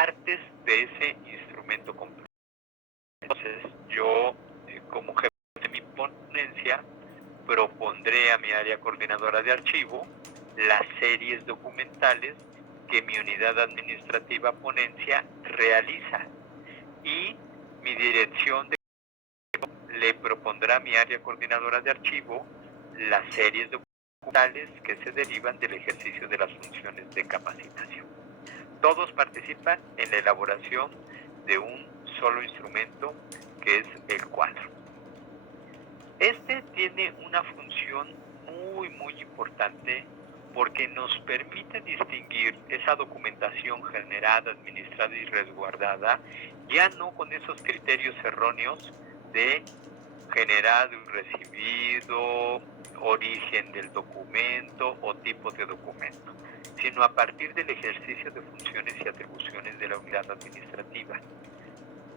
partes de ese instrumento completo. Entonces, yo, como jefe de mi ponencia, propondré a mi área coordinadora de archivo las series documentales que mi unidad administrativa ponencia realiza, y mi dirección le propondrá a mi área coordinadora de archivo las series documentales que se derivan del ejercicio de las funciones de capacitación. Todos participan en la elaboración de un solo instrumento, que es el cuadro. Este tiene una función muy importante, porque nos permite distinguir esa documentación generada, administrada y resguardada, ya no con esos criterios erróneos de generado y recibido, origen del documento o tipo de documento, sino a partir del ejercicio de funciones y atribuciones de la unidad administrativa.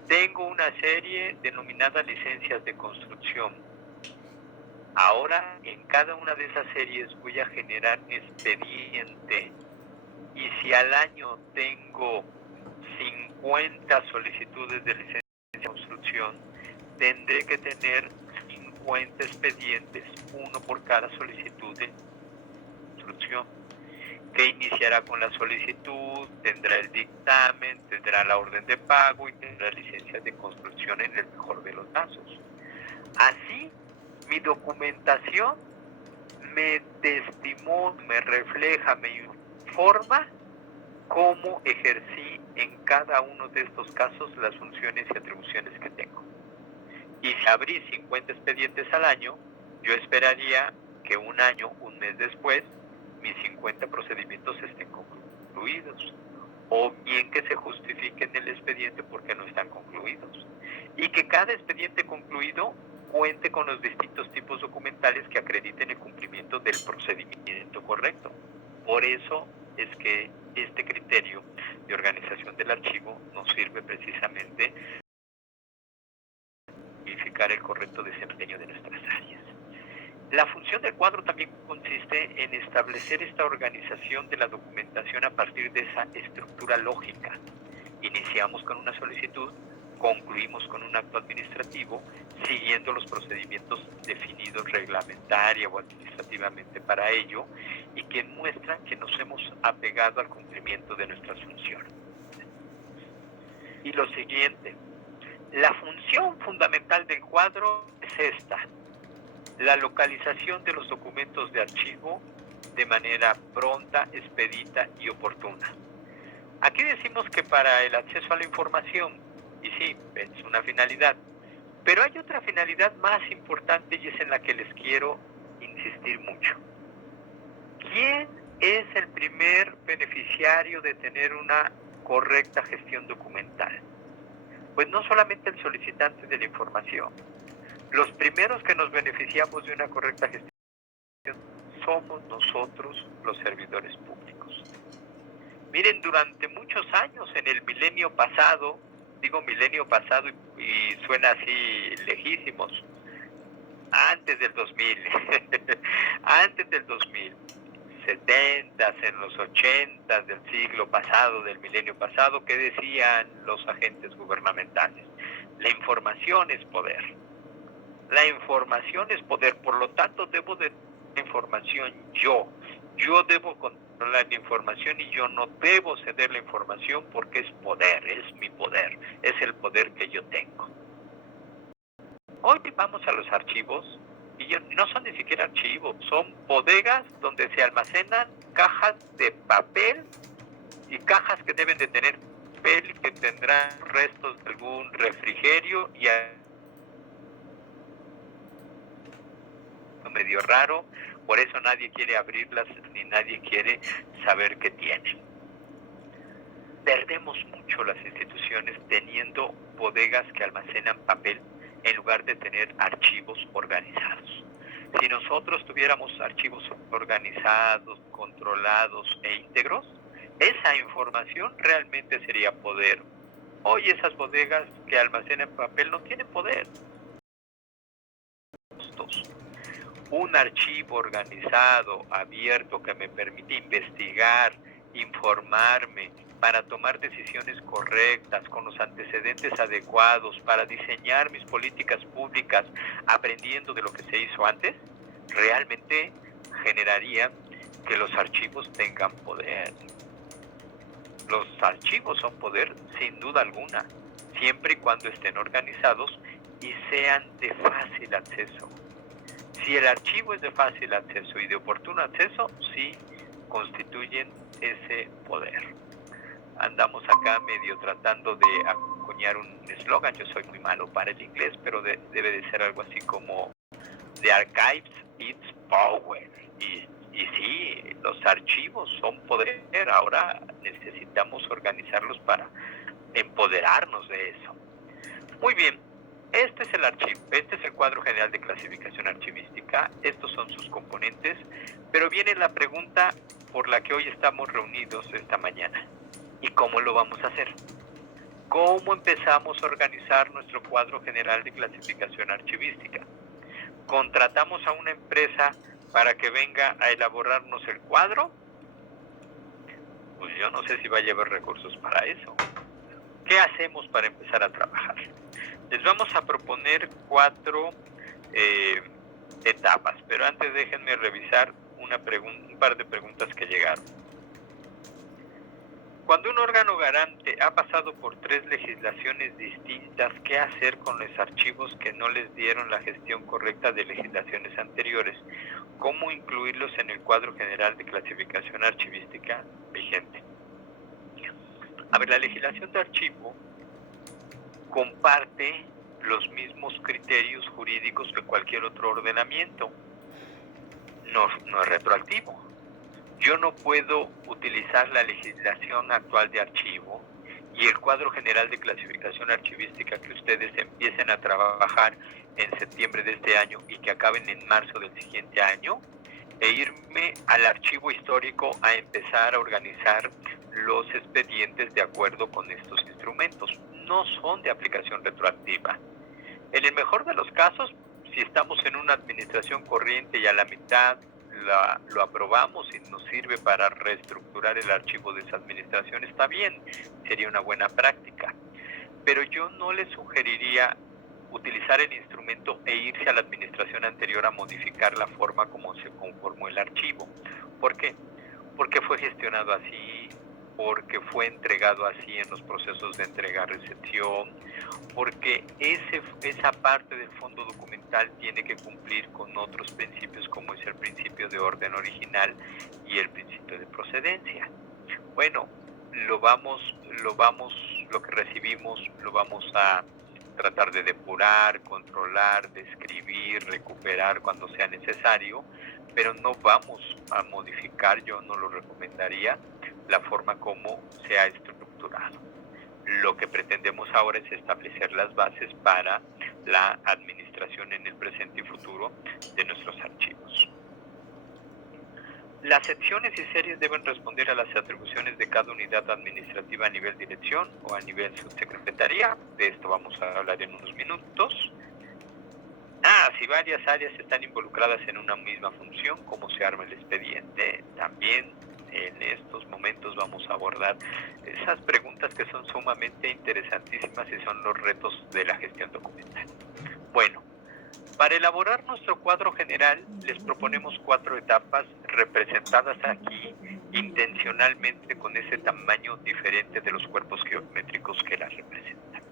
Tengo una serie denominada licencias de construcción. Ahora, en cada una de esas series voy a generar expediente, y si al año tengo 50 solicitudes de licencia de construcción, tendré que tener 50 expedientes, uno por cada solicitud de construcción, que iniciará con la solicitud, tendrá el dictamen, tendrá la orden de pago y tendrá licencia de construcción en el mejor de los casos. Así, mi documentación me testimonia, me refleja, me informa cómo ejercí en cada uno de estos casos las funciones y atribuciones que tengo. Y si abrí 50 expedientes al año, yo esperaría que un año, un mes después, mis 50 procedimientos estén concluidos, o bien que se justifique en el expediente porque no están concluidos, y que cada expediente concluido cuente con los distintos tipos documentales que acrediten el cumplimiento del procedimiento correcto. Por eso es que este criterio de organización del archivo nos sirve precisamente para verificar el correcto desempeño de nuestras áreas. La función del cuadro también consiste en establecer esta organización de la documentación a partir de esa estructura lógica. Iniciamos con una solicitud, concluimos con un acto administrativo, siguiendo los procedimientos definidos reglamentaria o administrativamente para ello, y que muestran que nos hemos apegado al cumplimiento de nuestras funciones. Y lo siguiente, la función fundamental del cuadro es esta: la localización de los documentos de archivo de manera pronta, expedita y oportuna. Aquí decimos que para el acceso a la información, y sí, es una finalidad, pero hay otra finalidad más importante, y es en la que les quiero insistir mucho. ¿Quién es el primer beneficiario de tener una correcta gestión documental? Pues no solamente el solicitante de la información. Los primeros que nos beneficiamos de una correcta gestión somos nosotros, los servidores públicos. Miren, durante muchos años, en el milenio pasado, digo milenio pasado y suena así lejísimos, antes del 2000, antes del 2000, 70s, en los 80s del siglo pasado, del milenio pasado, ¿qué decían los agentes gubernamentales? La información es poder. La información es poder, por lo tanto debo de tener información yo debo controlar la información, y yo no debo ceder la información, porque es poder, es mi poder, es el poder que yo tengo. Hoy vamos a los archivos, y no son ni siquiera archivos, son bodegas donde se almacenan cajas de papel, y cajas que deben de tener papel, que tendrán restos de algún refrigerio y medio raro, por eso nadie quiere abrirlas ni nadie quiere saber qué tienen. Perdemos mucho las instituciones teniendo bodegas que almacenan papel en lugar de tener archivos organizados. Si nosotros tuviéramos archivos organizados, controlados e íntegros, esa información realmente sería poder. Hoy esas bodegas que almacenan papel no tienen poder. Un archivo organizado, abierto, que me permite investigar informarme, para tomar decisiones correctas, con los antecedentes adecuados, para diseñar mis políticas públicas, aprendiendo de lo que se hizo antes, realmente generaría que los archivos tengan poder. Los archivos son poder sin duda alguna, siempre y cuando estén organizados y sean de fácil acceso. Si el archivo es de fácil acceso y de oportuno acceso, sí constituyen ese poder. Andamos acá medio tratando de acuñar un eslogan. Yo soy muy malo para el inglés, pero debe de ser algo así como The Archives, It's Power. Y sí, los archivos son poder. Ahora necesitamos organizarlos para empoderarnos de eso. Muy bien, este es el archivo, este es el cuadro general de clasificación archivística, estos son sus componentes, pero viene la pregunta por la que hoy estamos reunidos esta mañana. ¿Y cómo lo vamos a hacer? ¿Cómo empezamos a organizar nuestro cuadro general de clasificación archivística? ¿Contratamos a una empresa para que venga a elaborarnos el cuadro? Pues yo no sé si va a llevar recursos para eso. ¿Qué hacemos para empezar a trabajar? Les vamos a proponer 4 etapas, pero antes déjenme revisar un par de preguntas que llegaron. Cuando un órgano garante ha pasado por 3 legislaciones distintas, ¿qué hacer con los archivos que no les dieron la gestión correcta de legislaciones anteriores? ¿Cómo incluirlos en el cuadro general de clasificación archivística vigente? A ver, la legislación de archivo comparte los mismos criterios jurídicos que cualquier otro ordenamiento. No es retroactivo. Yo no puedo utilizar la legislación actual de archivo y el cuadro general de clasificación archivística que ustedes empiecen a trabajar en septiembre de este año y que acaben en marzo del siguiente año, e irme al archivo histórico a empezar a organizar los expedientes de acuerdo con estos instrumentos. No son de aplicación retroactiva. En el mejor de los casos, si estamos en una administración corriente y a la mitad lo aprobamos y nos sirve para reestructurar el archivo de esa administración, está bien, sería una buena práctica. Pero yo no le sugeriría utilizar el instrumento e irse a la administración anterior a modificar la forma como se conformó el archivo. ¿Por qué? Porque fue gestionado así, porque fue entregado así en los procesos de entrega-recepción, porque esa parte del fondo documental tiene que cumplir con otros principios como es el principio de orden original y el principio de procedencia. Bueno, lo que recibimos lo vamos a tratar de depurar, controlar, describir, recuperar cuando sea necesario, pero no vamos a modificar, yo no lo recomendaría, la forma como se ha estructurado. Lo que pretendemos ahora es establecer las bases para la administración en el presente y futuro de nuestros archivos. Las secciones y series deben responder a las atribuciones de cada unidad administrativa a nivel dirección o a nivel subsecretaría. De esto vamos a hablar en unos minutos. Si varias áreas están involucradas en una misma función, ¿cómo se arma el expediente? También en estos momentos vamos a abordar esas preguntas que son sumamente interesantísimas y son los retos de la gestión documental. Bueno, para elaborar nuestro cuadro general les proponemos 4 etapas representadas aquí intencionalmente con ese tamaño diferente de los cuerpos geométricos que las representan.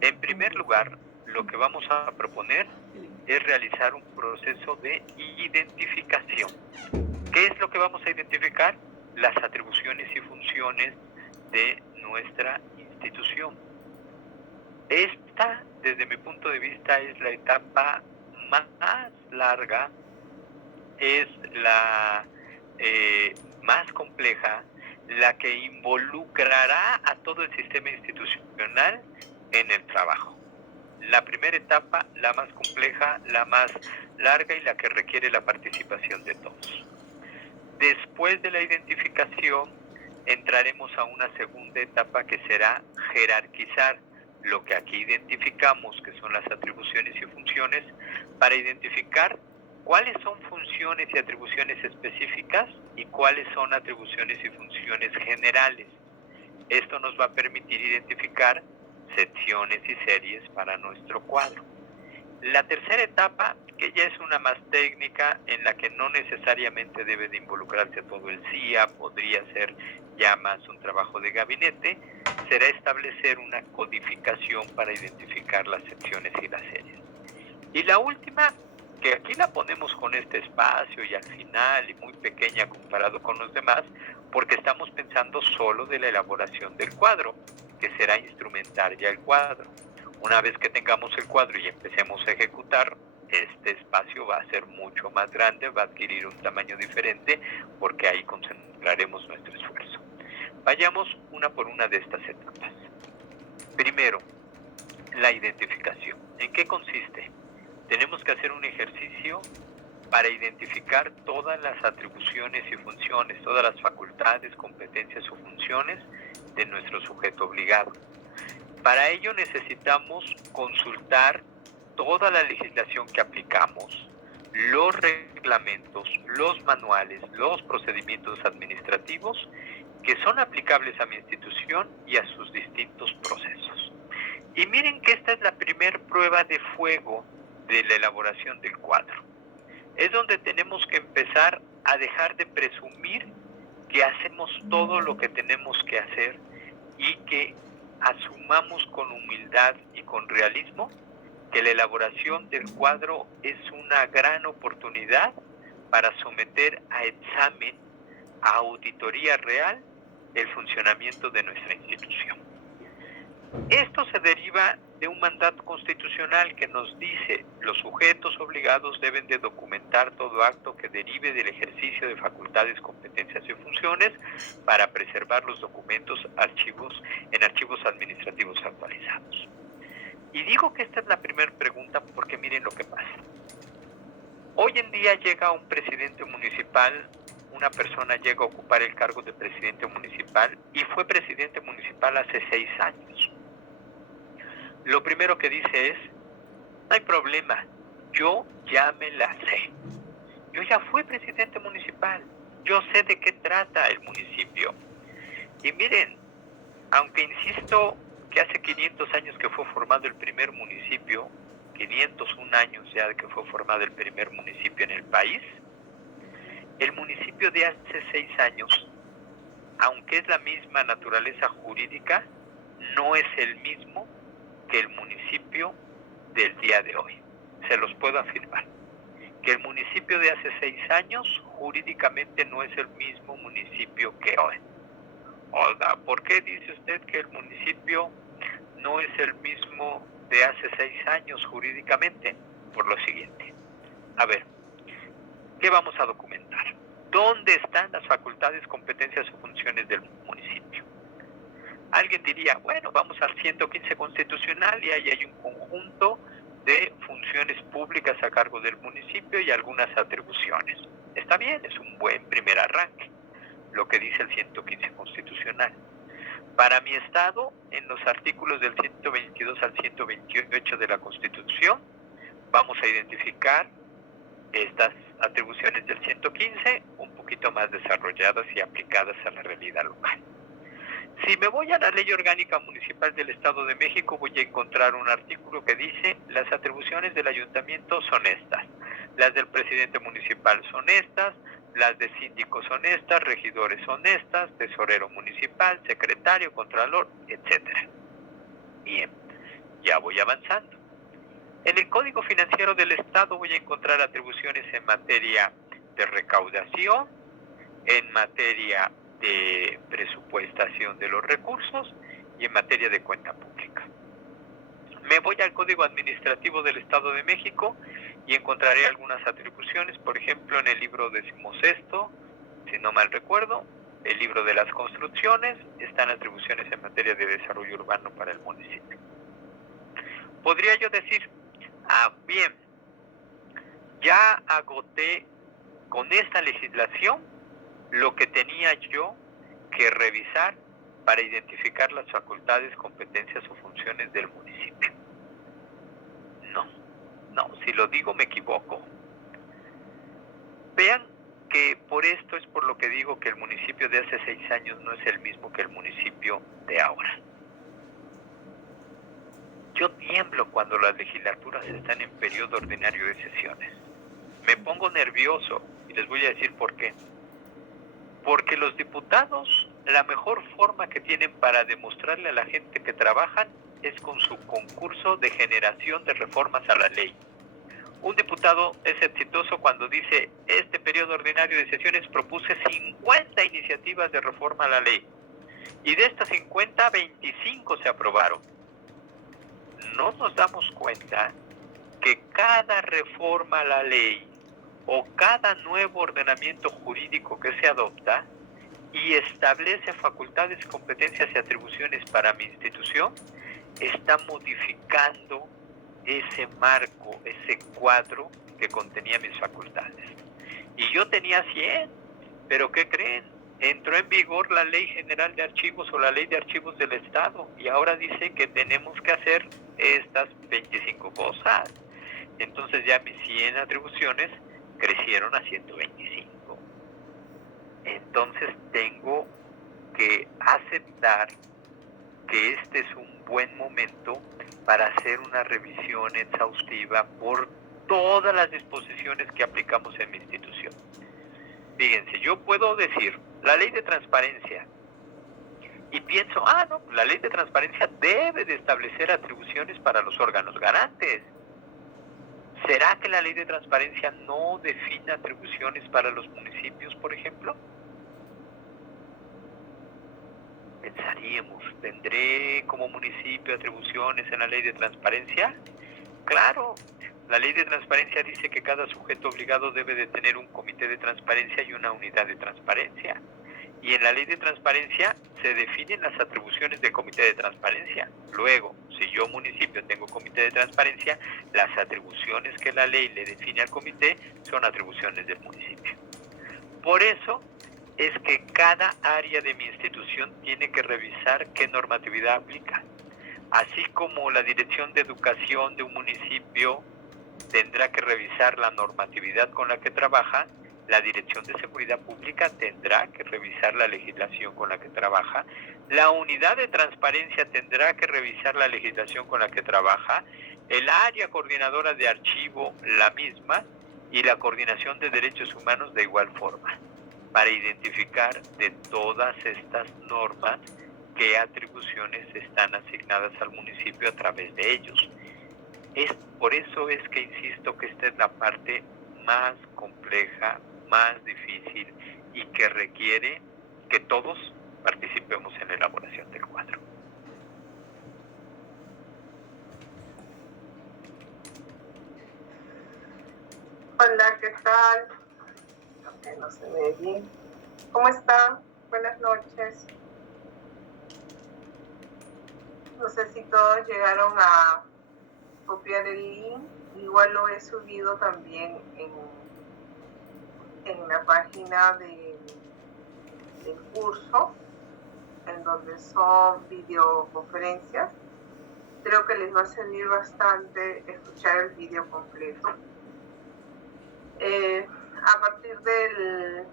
En primer lugar, lo que vamos a proponer es realizar un proceso de identificación. ¿Qué es lo que vamos a identificar? Las atribuciones y funciones de nuestra institución. Esta, desde mi punto de vista, es la etapa más larga, es la más compleja, la que involucrará a todo el sistema institucional en el trabajo. La primera etapa, la más compleja, la más larga y la que requiere la participación de todos. Después de la identificación, entraremos a una segunda etapa que será jerarquizar lo que aquí identificamos, que son las atribuciones y funciones, para identificar cuáles son funciones y atribuciones específicas y cuáles son atribuciones y funciones generales. Esto nos va a permitir identificar secciones y series para nuestro cuadro. La tercera etapa, que ya es una más técnica, en la que no necesariamente debe de involucrarse todo el CIA, podría ser ya más un trabajo de gabinete, será establecer una codificación para identificar las secciones y las series. Y la última, que aquí la ponemos con este espacio y al final y muy pequeña comparado con los demás, porque estamos pensando solo de la elaboración del cuadro, que será instrumentar ya el cuadro. Una vez que tengamos el cuadro y empecemos a ejecutar, este espacio va a ser mucho más grande, va a adquirir un tamaño diferente, porque ahí concentraremos nuestro esfuerzo. Vayamos una por una de estas etapas. Primero, la identificación. ¿En qué consiste? Tenemos que hacer un ejercicio para identificar todas las atribuciones y funciones, todas las facultades, competencias o funciones de nuestro sujeto obligado. Para ello necesitamos consultar toda la legislación que aplicamos, los reglamentos, los manuales, los procedimientos administrativos que son aplicables a mi institución y a sus distintos procesos. Y miren que esta es la primera prueba de fuego de la elaboración del cuadro. Es donde tenemos que empezar a dejar de presumir que hacemos todo lo que tenemos que hacer y que asumamos con humildad y con realismo que la elaboración del cuadro es una gran oportunidad para someter a examen, a auditoría real, el funcionamiento de nuestra institución. Esto se deriva de un mandato constitucional que nos dice: los sujetos obligados deben de documentar todo acto que derive del ejercicio de facultades, competencias y funciones para preservar los documentos en archivos administrativos actualizados. Y digo que esta es la primera pregunta porque miren lo que pasa. Hoy en día llega un presidente municipal, una persona llega a ocupar el cargo de presidente municipal y fue presidente municipal hace 6 años. Lo primero que dice es: no hay problema, yo ya me la sé. Yo ya fui presidente municipal, yo sé de qué trata el municipio. Y miren, aunque insisto que hace 500 años que fue formado el primer municipio, 501 años ya de que fue formado el primer municipio en el país, el municipio de hace 6 años, aunque es la misma naturaleza jurídica, no es el mismo que el municipio del día de hoy. Se los puedo afirmar. Que el municipio de hace 6 años jurídicamente no es el mismo municipio que hoy. Oiga, ¿por qué dice usted que el municipio no es el mismo de hace 6 años jurídicamente? Por lo siguiente. A ver, ¿qué vamos a documentar? ¿Dónde están las facultades, competencias o funciones del municipio? Alguien diría, bueno, vamos al 115 constitucional y ahí hay un conjunto de funciones públicas a cargo del municipio y algunas atribuciones. Está bien, es un buen primer arranque, lo que dice el 115 constitucional. Para mi estado, en los artículos del 122 al 128 de la Constitución, vamos a identificar estas atribuciones del 115 un poquito más desarrolladas y aplicadas a la realidad local. Si me voy a la Ley Orgánica Municipal del Estado de México, voy a encontrar un artículo que dice: las atribuciones del ayuntamiento son estas, las del presidente municipal son estas, las de síndico son estas, regidores son estas, tesorero municipal, secretario, contralor, etc. Bien, ya voy avanzando. En el Código Financiero del Estado voy a encontrar atribuciones en materia de recaudación, en materia de presupuestación de los recursos y en materia de cuenta pública. Me voy al Código Administrativo del Estado de México y encontraré algunas atribuciones, por ejemplo, en el libro 16, si no mal recuerdo, el libro de las construcciones, están atribuciones en materia de desarrollo urbano para el municipio. Podría yo decir, bien, ya agoté con esta legislación lo que tenía yo que revisar para identificar las facultades, competencias o funciones del municipio. No, si lo digo me equivoco. Vean que por esto es por lo que digo que el municipio de hace 6 años no es el mismo que el municipio de ahora. Yo tiemblo cuando las legislaturas están en periodo ordinario de sesiones. Me pongo nervioso y les voy a decir por qué. Porque los diputados, la mejor forma que tienen para demostrarle a la gente que trabajan es con su concurso de generación de reformas a la ley. Un diputado es exitoso cuando dice, este periodo ordinario de sesiones propuse 50 iniciativas de reforma a la ley. Y de estas 50, 25 se aprobaron. No nos damos cuenta que cada reforma a la ley o cada nuevo ordenamiento jurídico que se adopta y establece facultades, competencias y atribuciones para mi institución, está modificando ese marco, ese cuadro que contenía mis facultades. Y yo tenía 100, pero ¿qué creen? Entró en vigor la Ley General de Archivos o la Ley de Archivos del Estado y ahora dice que tenemos que hacer estas 25 cosas. Entonces ya mis 100 atribuciones crecieron a 125. Entonces tengo que aceptar que este es un buen momento para hacer una revisión exhaustiva por todas las disposiciones que aplicamos en mi institución. Fíjense, yo puedo decir, la ley de transparencia, y pienso, no, la ley de transparencia debe de establecer atribuciones para los órganos garantes. ¿Será que la ley de transparencia no define atribuciones para los municipios, por ejemplo? Pensaríamos, ¿tendré como municipio atribuciones en la ley de transparencia? Claro, la ley de transparencia dice que cada sujeto obligado debe de tener un comité de transparencia y una unidad de transparencia. Y en la ley de transparencia se definen las atribuciones del comité de transparencia. Luego, si yo municipio tengo comité de transparencia, las atribuciones que la ley le define al comité son atribuciones del municipio. Por eso es que cada área de mi institución tiene que revisar qué normatividad aplica. Así como la Dirección de Educación de un municipio tendrá que revisar la normatividad con la que trabaja, la Dirección de Seguridad Pública tendrá que revisar la legislación con la que trabaja, la Unidad de Transparencia tendrá que revisar la legislación con la que trabaja, el área coordinadora de archivo la misma y la coordinación de derechos humanos de igual forma, para identificar de todas estas normas qué atribuciones están asignadas al municipio a través de ellos. Por eso es que insisto que esta es la parte más compleja, más difícil y que requiere que todos participemos en la elaboración del cuadro. Hola, ¿qué tal? Ok, no se me ve bien. ¿Cómo están? Buenas noches. No sé si todos llegaron a copiar el link. Igual lo he subido también en la página del curso, en donde son videoconferencias. Creo que les va a servir bastante escuchar el video completo. A partir del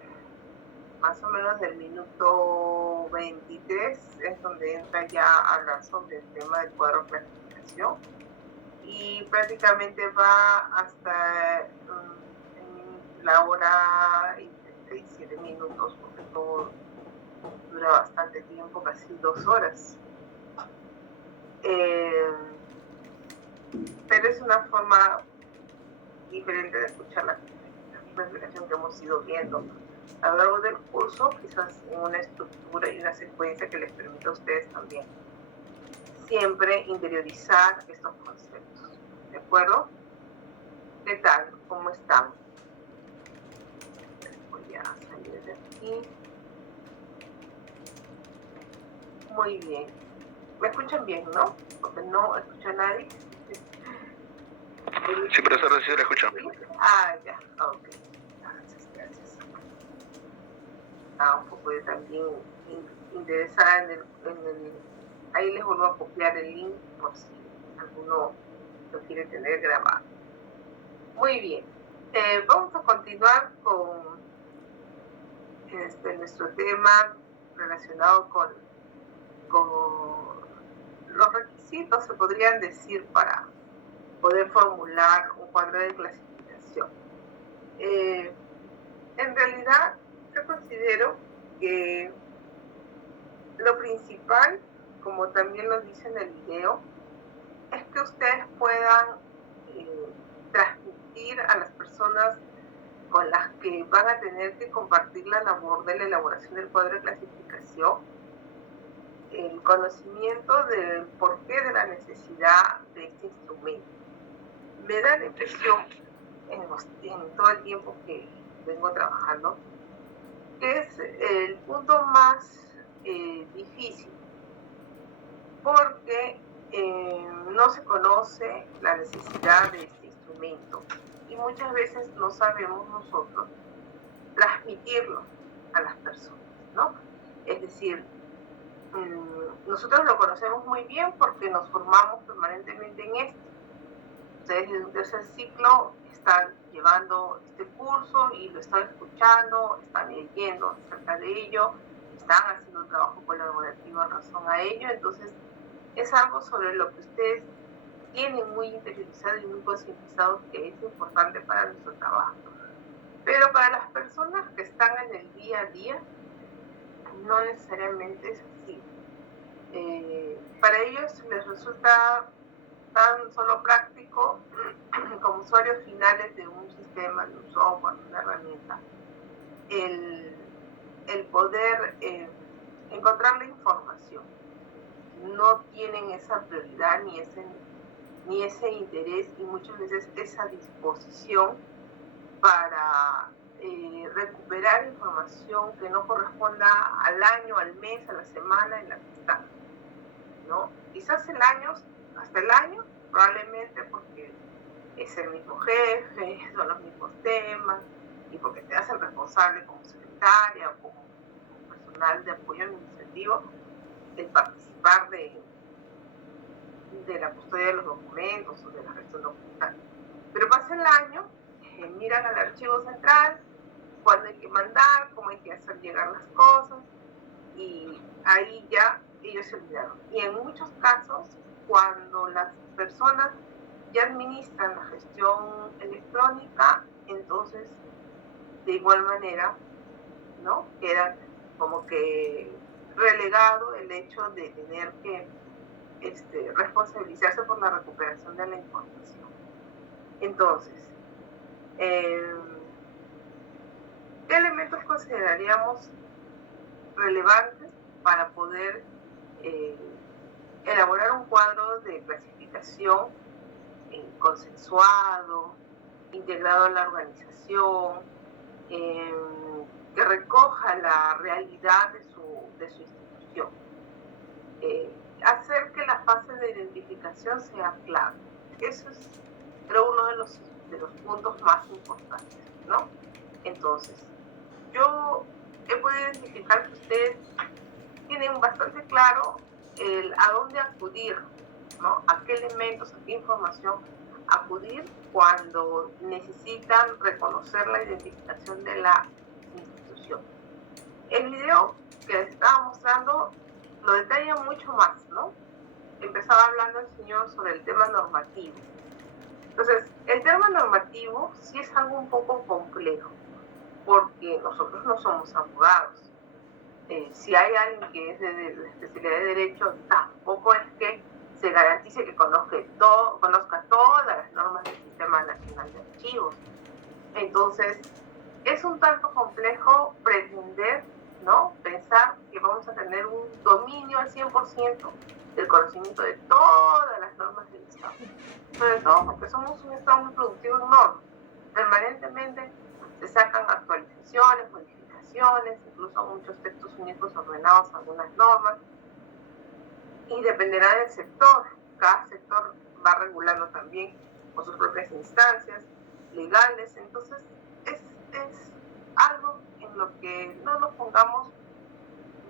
más o menos del minuto 23 es donde entra ya a hablar sobre el tema del cuadro de planificación y prácticamente va hasta la hora y 37 minutos, porque todo dura bastante tiempo, casi 2 horas. Pero es una forma diferente de escuchar la planificación que hemos ido viendo a lo largo del curso, quizás en una estructura y una secuencia que les permita a ustedes también siempre interiorizar estos conceptos. ¿De acuerdo? ¿Qué tal? ¿Cómo están? Voy a salir de aquí. Muy bien. ¿Me escuchan bien, no? Porque no escucho a nadie. Sí, profesor, sí la escucho. Ya, ok. Gracias. Un poco de también interesada en el... Ahí les vuelvo a copiar el link por si alguno lo quiere tener grabado. Muy bien. Vamos a continuar con nuestro tema relacionado con los requisitos, se podrían decir, para poder formular un cuadro de clasificación. En realidad, yo considero que lo principal, como también lo dice en el video, es que ustedes puedan transmitir a las personas con las que van a tener que compartir la labor de la elaboración del cuadro de clasificación el conocimiento del porqué de la necesidad de este instrumento. Me da la impresión, en todo el tiempo que vengo trabajando, que es el punto más difícil, porque no se conoce la necesidad de este instrumento y muchas veces no sabemos nosotros transmitirlo a las personas, ¿no? Es decir, nosotros lo conocemos muy bien porque nos formamos permanentemente en esto. Ustedes desde un tercer ciclo están llevando este curso y lo están escuchando, están leyendo acerca de ello, están haciendo un trabajo colaborativo en razón a ello. Entonces, es algo sobre lo que ustedes tienen muy interiorizado y muy concientizado que es importante para nuestro trabajo. Pero para las personas que están en el día a día, no necesariamente es así. Para ellos les resulta tan solo práctico como usuarios finales de un sistema, de un software, de una herramienta, el poder encontrar la información. No tienen esa prioridad ni ese interés y muchas veces esa disposición para recuperar información que no corresponda al año, al mes, a la semana en la que están, ¿no? Quizás hasta el año, probablemente porque es el mismo jefe, son los mismos temas, y porque te hacen responsable como secretaria o como personal de apoyo administrativo, el participar de la custodia de los documentos o de la gestión documental. Pero pasa el año, miran al archivo central, cuándo hay que mandar, cómo hay que hacer llegar las cosas, y ahí ya ellos se olvidaron. Y en muchos casos, cuando las personas ya administran la gestión electrónica, entonces de igual manera, ¿no? Queda como que relegado el hecho de tener que responsabilizarse por la recuperación de la información. Entonces, ¿qué elementos consideraríamos relevantes para poder elaborar un cuadro de clasificación consensuado, integrado en la organización, que recoja la realidad de su institución? Hacer que la fase de identificación sea clave. Eso es, creo, uno de los puntos más importantes, ¿no? Entonces, yo he podido identificar que ustedes tienen bastante claro a dónde acudir, ¿no? A qué elementos, a qué información acudir cuando necesitan reconocer la identificación de la institución. El video que les estaba mostrando lo detalla mucho más, ¿no? Empezaba hablando el señor sobre el tema normativo. Entonces, el tema normativo sí es algo un poco complejo, porque nosotros no somos abogados. Si hay alguien que es de la especialidad de Derecho, tampoco es que se garantice que conozca todas las normas del Sistema Nacional de Archivos. Entonces, es un tanto complejo pretender, ¿no?, pensar que vamos a tener un dominio al 100% del conocimiento de todas las normas del Estado. Sobre todo porque somos un Estado muy productivo en normas. Permanentemente se sacan actualizaciones, modificaciones, incluso muchos textos únicos ordenados a algunas normas, y dependerá del sector. Cada sector va regulando también con sus propias instancias legales. Entonces es algo en lo que no nos pongamos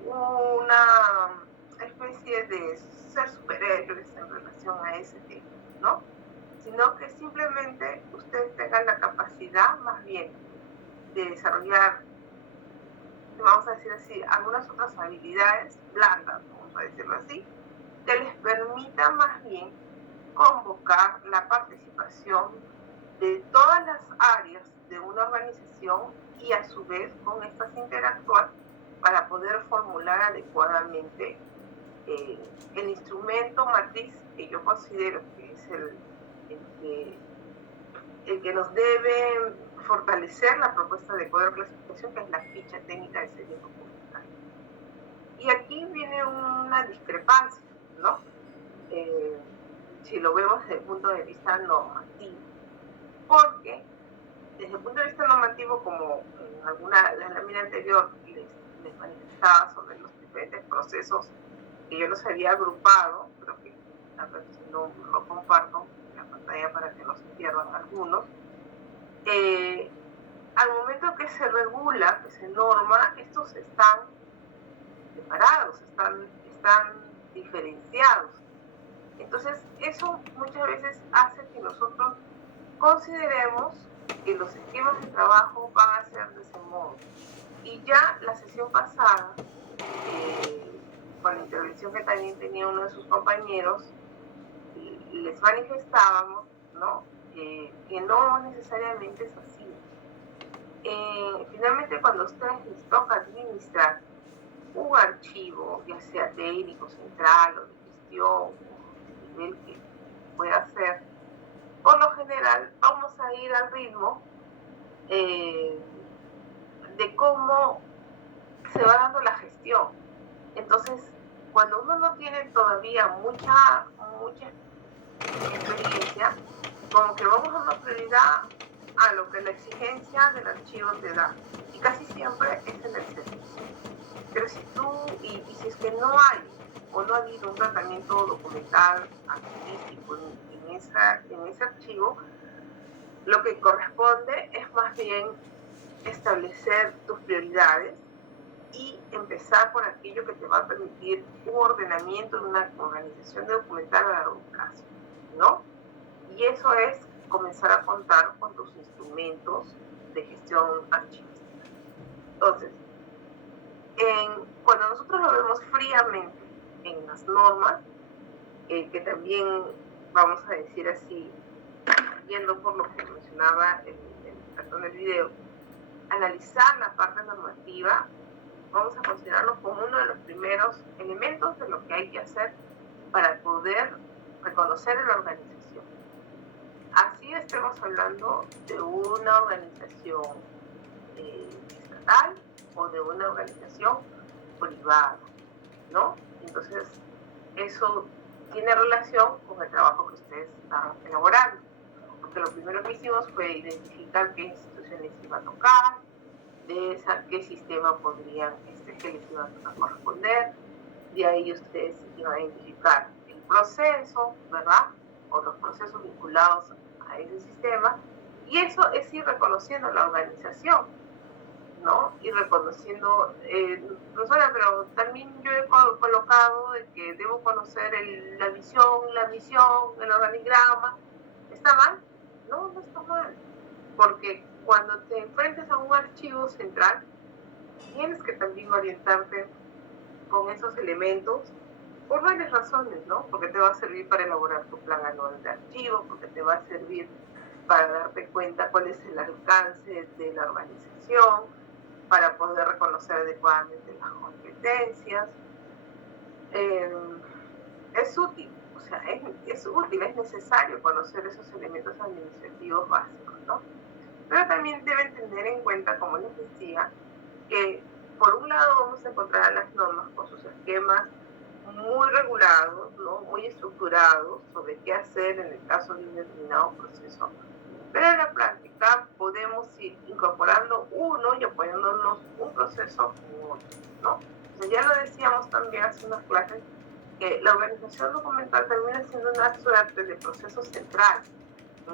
una especie de ser superhéroes en relación a ese tema, ¿no? sino que simplemente ustedes tengan la capacidad más bien de desarrollar, vamos a decir así, algunas otras habilidades blandas, vamos a decirlo así, que les permita más bien convocar la participación de todas las áreas de una organización y a su vez con estas interactuar para poder formular adecuadamente el instrumento matriz que yo considero que es el que nos debe fortalecer la propuesta de cuadro de clasificación, que es la ficha técnica de serie documental. Y aquí viene una discrepancia, ¿no? Si lo vemos desde el punto de vista normativo, porque desde el punto de vista normativo, como en la lámina anterior les manifestaba sobre los diferentes procesos que yo los había agrupado, creo que a ver si no mejor comparto la pantalla para que no se pierdan algunos. Al momento que se regula, que se norma, estos están separados, están diferenciados. Entonces, eso muchas veces hace que nosotros consideremos que los esquemas de trabajo van a ser de ese modo. Y ya la sesión pasada, con la intervención que también tenía uno de sus compañeros, les manifestábamos, ¿no? Que no necesariamente es así. Finalmente, cuando a ustedes les toca administrar un archivo, ya sea técnico, central o de gestión, el nivel que pueda ser, por lo general vamos a ir al ritmo de cómo se va dando la gestión. Entonces, cuando uno no tiene todavía mucha experiencia, como que vamos dando prioridad a lo que la exigencia del archivo te da, y casi siempre es en el servicio. Pero si tú, y si es que no hay o no ha habido un tratamiento documental archivístico en ese archivo, lo que corresponde es más bien establecer tus prioridades y empezar por aquello que te va a permitir un ordenamiento de una organización documental a largo plazo, ¿no? Y eso es comenzar a contar con tus instrumentos de gestión archivística. Entonces, cuando nosotros lo vemos fríamente en las normas, que también, vamos a decir así, viendo por lo que mencionaba en el video, analizar la parte normativa, vamos a considerarlo como uno de los primeros elementos de lo que hay que hacer para poder reconocer la organización. Así estemos hablando de una organización estatal o de una organización privada, ¿no? Entonces, eso tiene relación con el trabajo que ustedes están elaborando, porque lo primero que hicimos fue identificar qué instituciones iba a tocar, qué sistema podrían, que les iban a corresponder. De ahí ustedes iban a identificar el proceso, ¿verdad? O los procesos vinculados a ese sistema. Y eso es ir reconociendo la organización, ¿no? Y reconociendo, profesora, pero también yo he colocado de que debo conocer la visión, la misión, el organigrama. ¿Está mal? No, no está mal. Porque cuando te enfrentes a un archivo central, tienes que también orientarte con esos elementos por varias razones, ¿no? Porque te va a servir para elaborar tu plan anual de archivo, porque te va a servir para darte cuenta cuál es el alcance de la organización, para poder reconocer adecuadamente las competencias. Es útil, o sea, es útil, es necesario conocer esos elementos administrativos básicos, ¿no? Pero también deben tener en cuenta, como les decía, que por un lado vamos a encontrar las normas con sus esquemas muy regulados, ¿no? Muy estructurados sobre qué hacer en el caso de un determinado proceso. Pero en la práctica podemos ir incorporando uno y apoyándonos un proceso u otro, ¿no? Entonces, ya lo decíamos también hace unas clases, que la organización documental termina siendo una suerte de proceso central,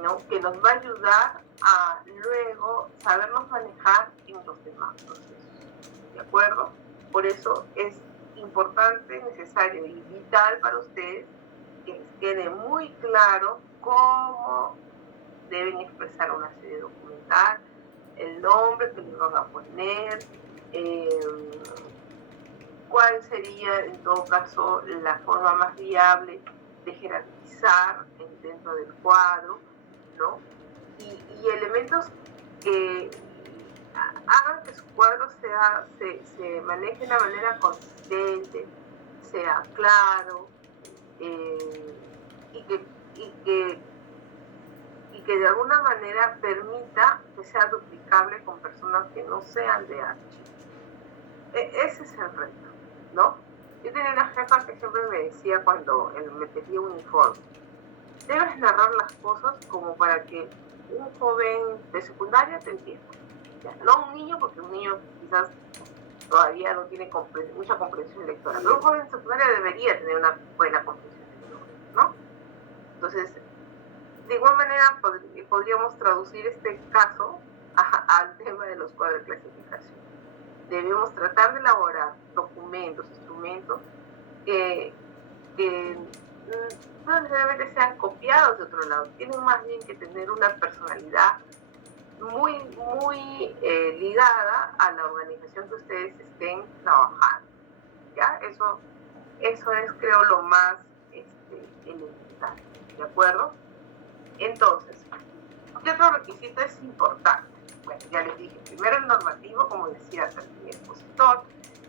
¿no? Que nos va a ayudar a luego sabernos manejar en los demás procesos, ¿de acuerdo? Por eso es importante, necesario y vital para ustedes que les quede muy claro cómo deben expresar una serie documental, el nombre que les van a poner, cuál sería en todo caso la forma más viable de jerarquizar dentro del cuadro, ¿no? Y elementos que hagan que su cuadro se maneje de una manera consistente, sea claro, y que de alguna manera permita que sea duplicable con personas que no sean de archivo. Ese es el reto, ¿no? Yo tenía una jefa que siempre me decía cuando me pedía un uniforme, debes narrar las cosas como para que un joven de secundaria te entienda. Ya, no un niño, porque un niño quizás todavía no tiene mucha comprensión lectora, pero un joven de secundaria debería tener una buena comprensión lectora, ¿no? Entonces, de igual manera podríamos traducir este caso al tema de los cuadros de clasificación. Debemos tratar de elaborar documentos, instrumentos que no necesariamente sean copiados de otro lado, tienen más bien que tener una personalidad muy ligada a la organización que ustedes estén trabajando. ¿Ya? Eso es, creo, lo más elemental. ¿De acuerdo? Entonces, ¿qué otro requisito es importante? Bueno, ya les dije, primero el normativo, como decía también el expositor.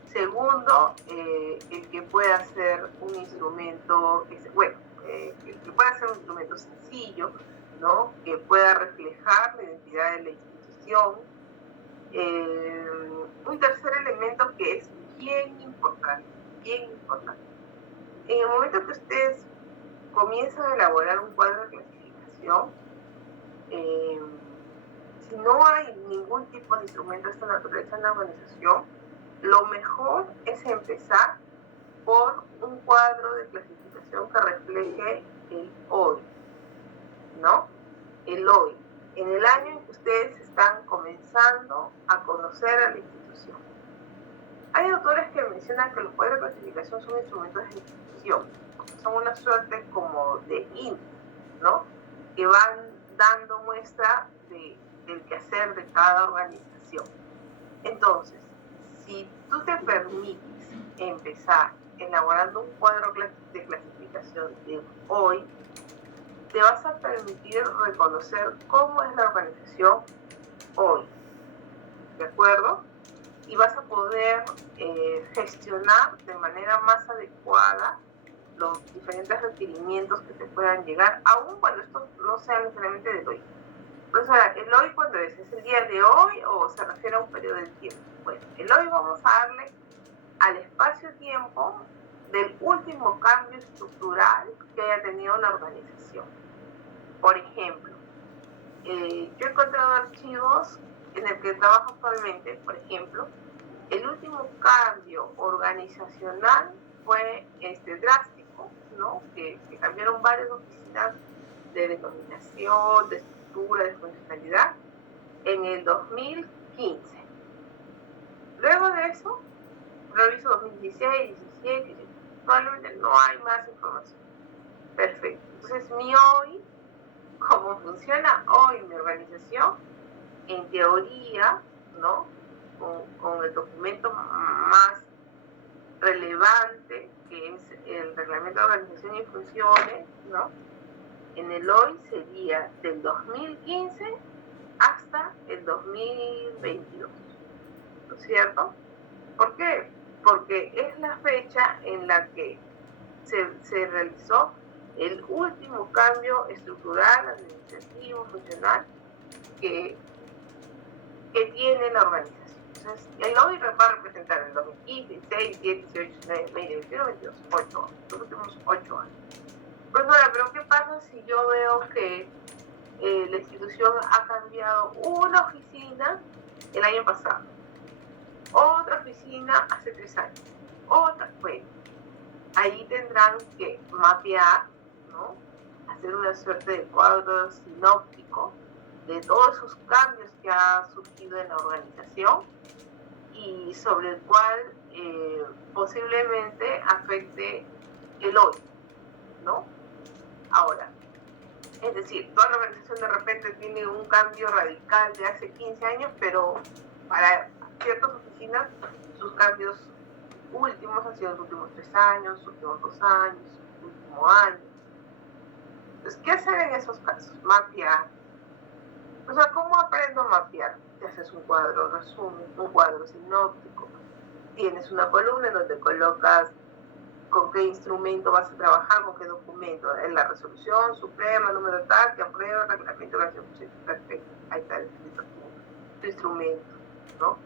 Segundo, el que pueda ser un instrumento, el que pueda ser un instrumento sencillo, ¿no? Que pueda reflejar la identidad de la institución. Un tercer elemento que es bien importante. En el momento que ustedes comienzan a elaborar un cuadro de clasificación, si no hay ningún tipo de instrumento de esta naturaleza en la organización, lo mejor es empezar por un cuadro de clasificación que refleje el hoy, ¿no? El hoy, en el año en que ustedes están comenzando a conocer a la institución. Hay autores que mencionan que los cuadros de clasificación son instrumentos de institución, son una suerte como de índice, ¿no? Que van dando muestra del quehacer de cada organización. Entonces, si tú te permites empezar elaborando un cuadro de clasificación de hoy, te vas a permitir reconocer cómo es la organización hoy, ¿de acuerdo? Y vas a poder gestionar de manera más adecuada los diferentes requerimientos que te puedan llegar, aun cuando estos no sean necesariamente del hoy. Profesora, ¿el hoy cuándo es? ¿Es el día de hoy o se refiere a un periodo de tiempo? Bueno, el hoy vamos a darle al espacio-tiempo del último cambio estructural que haya tenido la organización. Por ejemplo, yo he encontrado archivos en el que trabajo actualmente, por ejemplo, el último cambio organizacional fue drástico, ¿no? Que cambiaron varias oficinas de denominación, de estructura, de funcionalidad, en el 2015. Luego de eso, reviso 2016, 17, probablemente no hay más información. Perfecto. Entonces, mi hoy, cómo funciona hoy mi organización, en teoría, ¿no? Con el documento más relevante, que es el Reglamento de Organización y Funciones, ¿no? En el hoy sería del 2015 hasta el 2022, ¿no es cierto? ¿Por qué? Porque es la fecha en la que se realizó el último cambio estructural, administrativo, funcional que tiene la organización. Entonces, el hoy va a representar el 2015, 16, 17, 18, 19, 20, 21, 22, 8 años, los últimos 8 años. Profesora, pero ¿qué pasa si yo veo que la institución ha cambiado una oficina el año pasado, otra oficina hace 3 años, otra? Bueno, ahí tendrán que mapear, ¿no? Hacer una suerte de cuadro sinóptico de todos esos cambios que ha surgido en la organización y sobre el cual posiblemente afecte el hoy, ¿no? Ahora, es decir, toda la organización de repente tiene un cambio radical de hace 15 años, pero para ciertas oficinas sus cambios últimos han sido los últimos 3 años, los últimos 2 años, el último año. Entonces, ¿qué hacer en esos casos? Mapear. O sea, ¿cómo aprendo a mapear? Te haces un cuadro resumen, un cuadro sinóptico. Tienes una columna en donde colocas con qué instrumento vas a trabajar, con qué documento. En la resolución suprema, número tal, que aprueba el reglamento de la ejecución. Perfecto. Ahí está tu instrumento, ¿no?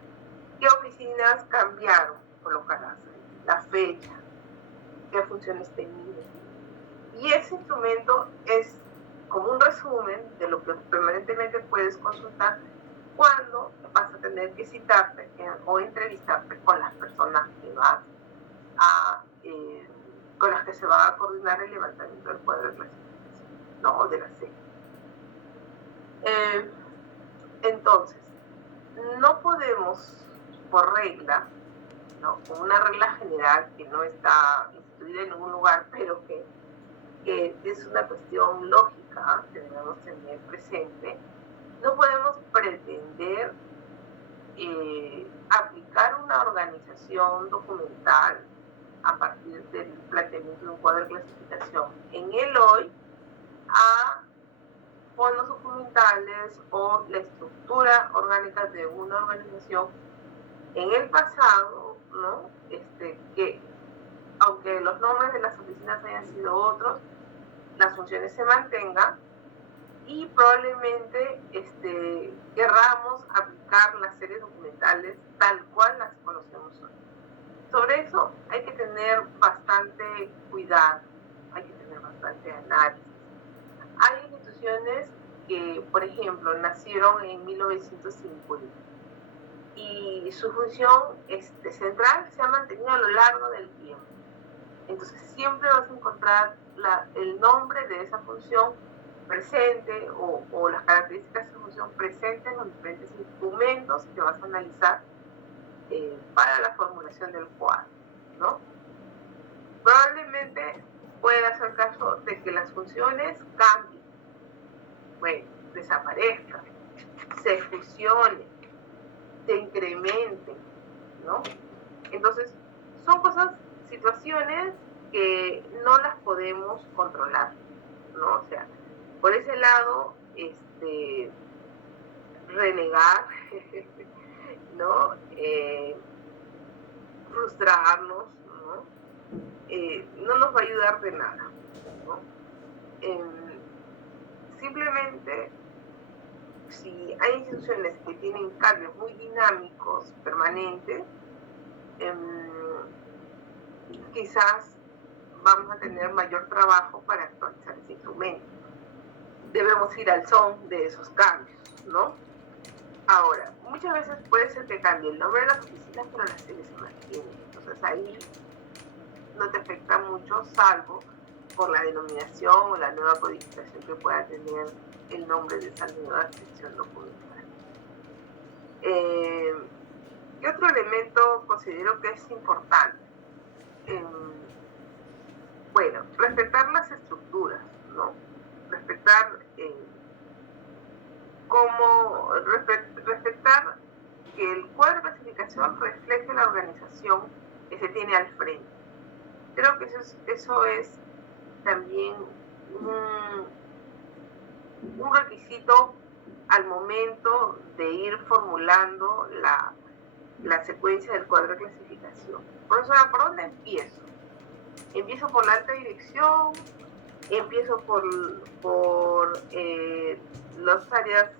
¿Qué oficinas cambiaron? Colocarás la fecha, qué funciones tenían. Y ese instrumento es como un resumen de lo que permanentemente puedes consultar cuando vas a tener que citarte o entrevistarte con las personas que vas a, con las que se va a coordinar el levantamiento del cuadro de clasificación, ¿no? O de la serie. Entonces, no podemos, por regla, ¿no? Con una regla general que no está instituida en ningún lugar, pero que es una cuestión lógica que debemos tener presente, no podemos pretender aplicar una organización documental a partir del planteamiento de un cuadro de clasificación en el hoy a fondos documentales o la estructura orgánica de una organización en el pasado, ¿no? Que aunque los nombres de las oficinas hayan sido otros, las funciones se mantengan y probablemente querramos aplicar las series documentales tal cual las conocemos hoy. Sobre eso hay que tener bastante cuidado, hay que tener bastante análisis. Hay instituciones que, por ejemplo, nacieron en 1950 y su función central se ha mantenido a lo largo del tiempo. Entonces siempre vas a encontrar el nombre de esa función presente o las características de esa función presentes en los diferentes instrumentos que vas a analizar para la formulación del cuadro, ¿no? Probablemente pueda ser caso de que las funciones cambien, bueno, desaparezcan, se fusionen, se incrementen, ¿no? Entonces, son situaciones que no las podemos controlar, ¿no? O sea, por ese lado, renegar, ¿no? Frustrarnos, ¿no? No nos va a ayudar de nada, ¿no? Simplemente, si hay instituciones que tienen cambios muy dinámicos, permanentes, quizás vamos a tener mayor trabajo para actualizar ese instrumento. Debemos ir al son de esos cambios, ¿no? Ahora, muchas veces puede ser que cambie el nombre de las oficinas, pero las series se mantienen. Entonces ahí no te afecta mucho, salvo por la denominación o la nueva codificación que pueda tener el nombre de esa nueva sección documental. ¿Qué otro elemento considero que es importante? Bueno, respetar las estructuras, ¿no? Respetar respetar que el cuadro de clasificación refleje la organización que se tiene al frente. Creo que eso es también un requisito al momento de ir formulando la secuencia del cuadro de clasificación. Profesora, ¿por dónde empiezo? ¿Empiezo por la alta dirección? ¿Empiezo por las áreas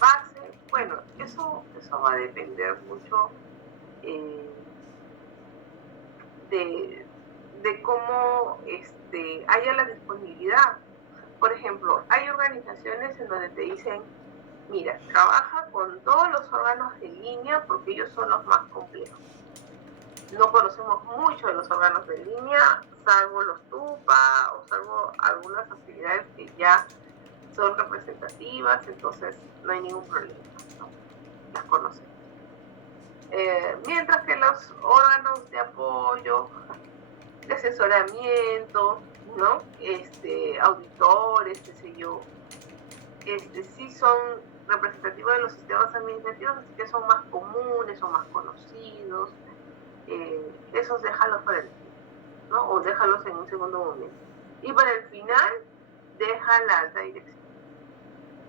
base? Bueno, eso va a depender mucho de cómo haya la disponibilidad. Por ejemplo, hay organizaciones en donde te dicen, mira, trabaja con todos los órganos de línea porque ellos son los más complejos. No conocemos mucho de los órganos de línea, salvo los TUPA o salvo algunas actividades que ya son representativas, entonces no hay ningún problema, ¿no? Las conocemos. Mientras que los órganos de apoyo, de asesoramiento, ¿no? Auditores, qué sé yo, sí son representativos de los sistemas administrativos, así que son más comunes, son más conocidos. Esos déjalos para el final, ¿no? O déjalos en un segundo momento. Y para el final, deja la alta dirección,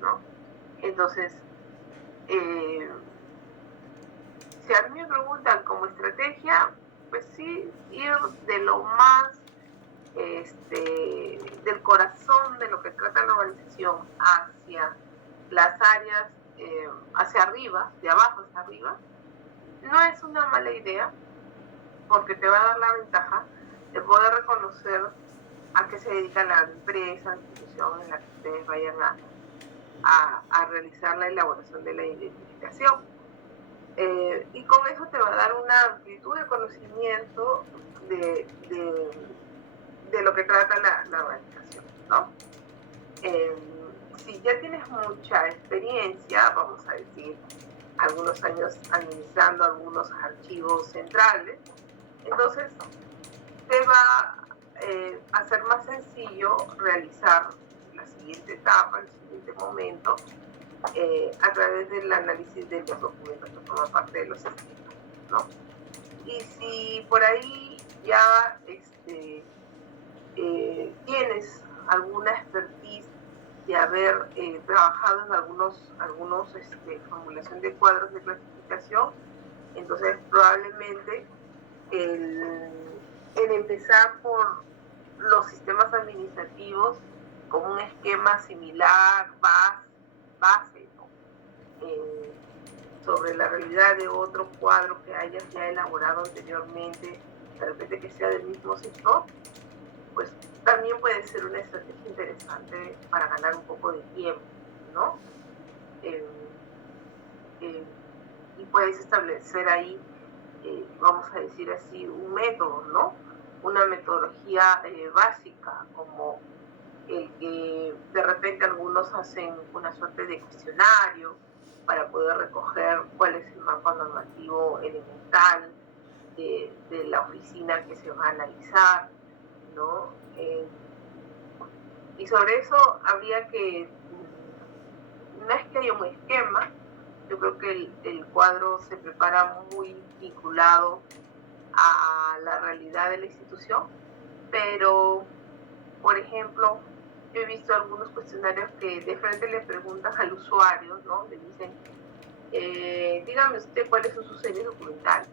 ¿no? Entonces, si a mí me preguntan como estrategia, pues sí, ir de lo más, del corazón de lo que trata la organización hacia las áreas, hacia arriba, de abajo hacia arriba, no es una mala idea, porque te va a dar la ventaja de poder reconocer a qué se dedica la empresa, la institución en la que ustedes vayan a realizar la elaboración de la identificación. Y con eso te va a dar una amplitud de conocimiento de lo que trata la organización, ¿no? Si ya tienes mucha experiencia, vamos a decir, algunos años administrando algunos archivos centrales, entonces te va a ser más sencillo realizar la siguiente etapa, el siguiente momento, a través del análisis de los documentos que forman parte de los sistemas, ¿no? Y si por ahí ya tienes alguna expertise de haber trabajado en algunos formulación de cuadros de clasificación, entonces probablemente el empezar por los sistemas administrativos con un esquema similar, base, ¿no? Sobre la realidad de otro cuadro que hayas ya elaborado anteriormente, de repente que sea del mismo sector, pues también puede ser una estrategia interesante para ganar un poco de tiempo, ¿no? Y puedes establecer ahí, vamos a decir así, un método, ¿no? Una metodología básica, como el que de repente algunos hacen una suerte de cuestionario para poder recoger cuál es el mapa normativo elemental de la oficina que se va a analizar, ¿no? Y sobre eso habría que, no es que haya un esquema, yo creo que el cuadro se prepara muy vinculado a la realidad de la institución, pero, por ejemplo, yo he visto algunos cuestionarios que de frente le preguntan al usuario, ¿no? Le dicen, dígame usted cuáles son sus series documentales.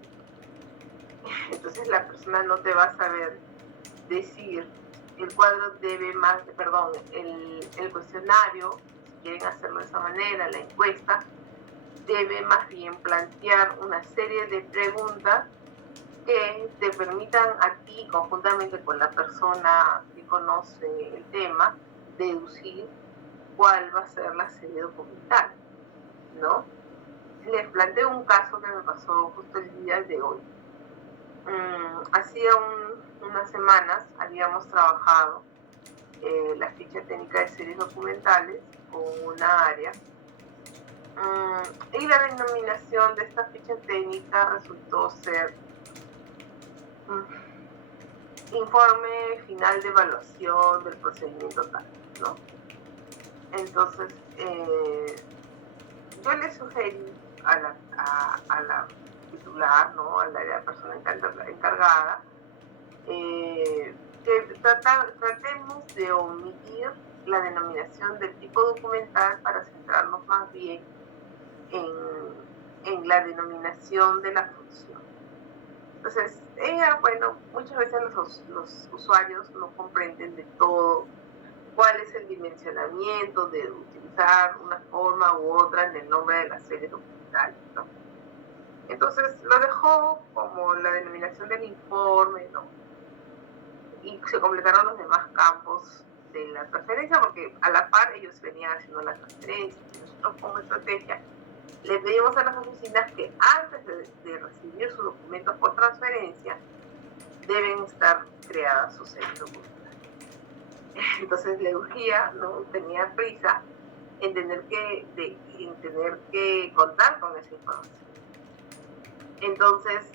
Entonces la persona no te va a saber decir, el cuadro debe más, perdón, el cuestionario, si quieren hacerlo de esa manera, la encuesta, debe más bien plantear una serie de preguntas que te permitan a ti, conjuntamente con la persona que conoce el tema, deducir cuál va a ser la serie documental, ¿no? Les planteo un caso que me pasó justo el día de hoy. Hacía unas semanas habíamos trabajado la ficha técnica de series documentales con una área, y la denominación de esta ficha técnica resultó ser informe final de evaluación del procedimiento tal, ¿no? Entonces, yo le sugerí a la titular, ¿no? A la persona encargada, que tratemos de omitir la denominación del tipo documental para centrarnos más bien en la denominación de la función. Entonces, bueno, muchas veces los usuarios no comprenden de todo cuál es el dimensionamiento de utilizar una forma u otra en el nombre de la serie documental, ¿no? Entonces lo dejó como la denominación del informe, ¿no? Y se completaron los demás campos de la transferencia, porque a la par ellos venían haciendo la transferencia. Y nosotros como estrategia le pedimos a las oficinas que antes de recibir sus documentos por transferencia deben estar creadas sus series documentales. Entonces le urgía, ¿no? Tenía prisa en tener que contar con esa información. Entonces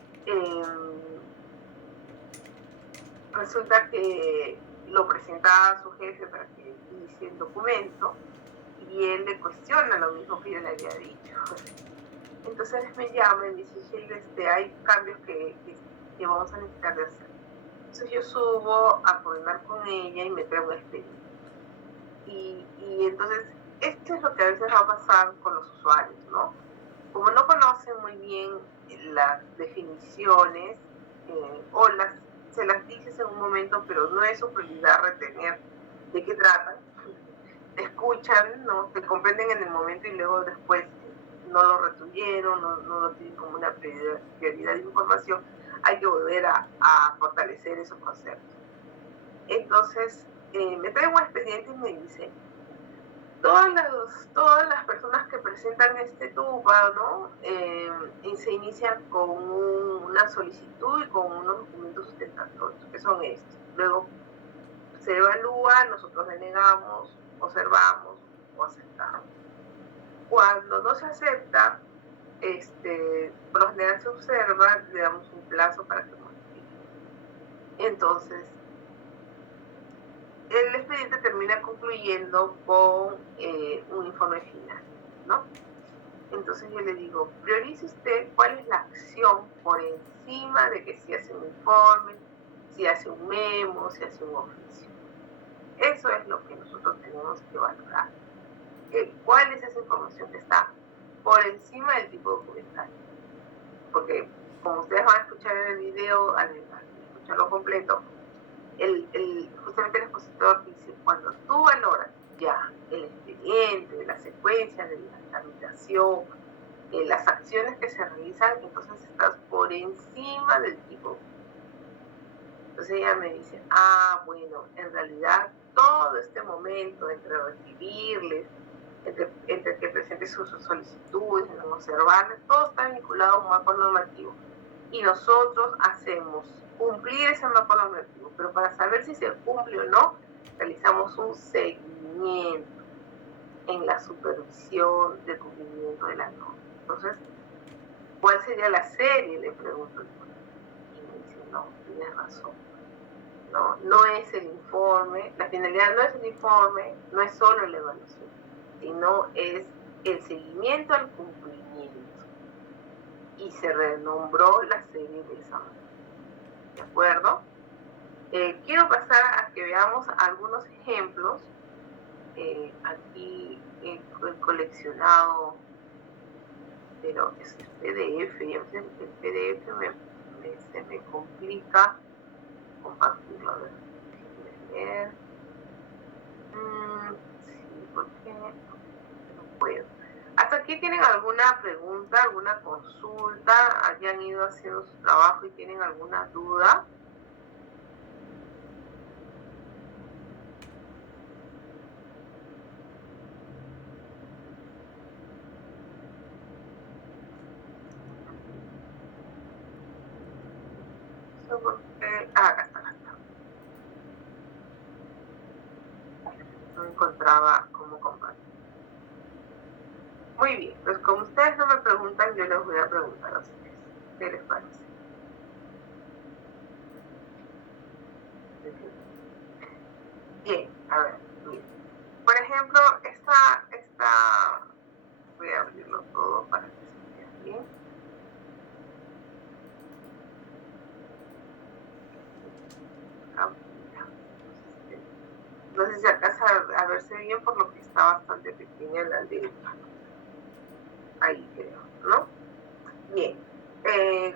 resulta que lo presenta a su jefe para que inicie el documento y él le cuestiona lo mismo que yo le había dicho. Entonces me llama y me dice, Sheila, hay cambios que vamos a necesitar de hacer. Entonces yo subo a coordinar con ella y me traigo un expediente. Y entonces, esto es lo que a veces va a pasar con los usuarios, ¿no? Como no conocen muy bien las definiciones, o se las dices en un momento, pero no es su prioridad retener de qué tratan, te escuchan, ¿no? Te comprenden en el momento y luego después no lo retuvieron, no lo tienen como una prioridad de información, hay que volver a fortalecer esos conceptos. Entonces, me trae un expediente y me dice, todas las personas que presentan este TUPA, ¿no? Se inician con una solicitud y con unos documentos sustentatorios, que son estos. Luego se evalúa, nosotros denegamos, observamos o aceptamos. Cuando no se acepta, por lo general se observa, le damos un plazo para que modifique. Entonces, el expediente termina concluyendo con un informe final, ¿no? Entonces yo le digo, priorice usted cuál es la acción por encima de que si hace un informe, si hace un memo, si hace un oficio. Eso es lo que nosotros tenemos que valorar. ¿Cuál es esa información que está por encima del tipo documental? Porque como ustedes van a escuchar en el video, al escucharlo completo, justamente el expositor dice, cuando tú valoras ya el expediente, la secuencia de la tramitación, las acciones que se realizan, entonces estás por encima del tipo. Entonces ella me dice, bueno, en realidad todo este momento entre recibirles, entre que presente sus solicitudes, en observarles, todo está vinculado a un marco normativo. Y nosotros hacemos cumplir ese marco normativo, pero para saber si se cumple o no, realizamos un seguimiento en la supervisión del cumplimiento de la norma. Entonces, ¿cuál sería la serie? Le pregunto. Y me dice, no, tienes razón. No es el informe, la finalidad no es el informe, no es solo la evaluación, sino es el seguimiento al cumplimiento. Y se renombró la serie de esa manera. ¿De acuerdo? Quiero pasar a que veamos algunos ejemplos. Aquí he coleccionado, pero es el PDF, y a veces el PDF se me complica compartirlo. A ver, déjenme ver. Sí, porque no puedo. ¿Hasta aquí tienen alguna pregunta, alguna consulta? ¿Hayan ido haciendo su trabajo y tienen alguna duda? Acá está. No encontraba cómo compartir. Muy bien, pues como ustedes no me preguntan, yo les voy a preguntar a ustedes. ¿Qué les parece? Bien, a ver, miren. Por ejemplo, voy a abrirlo todo para que se vea bien. No sé si alcanza a verse bien por lo que está bastante pequeña la letra. Ahí creo, ¿no? Bien.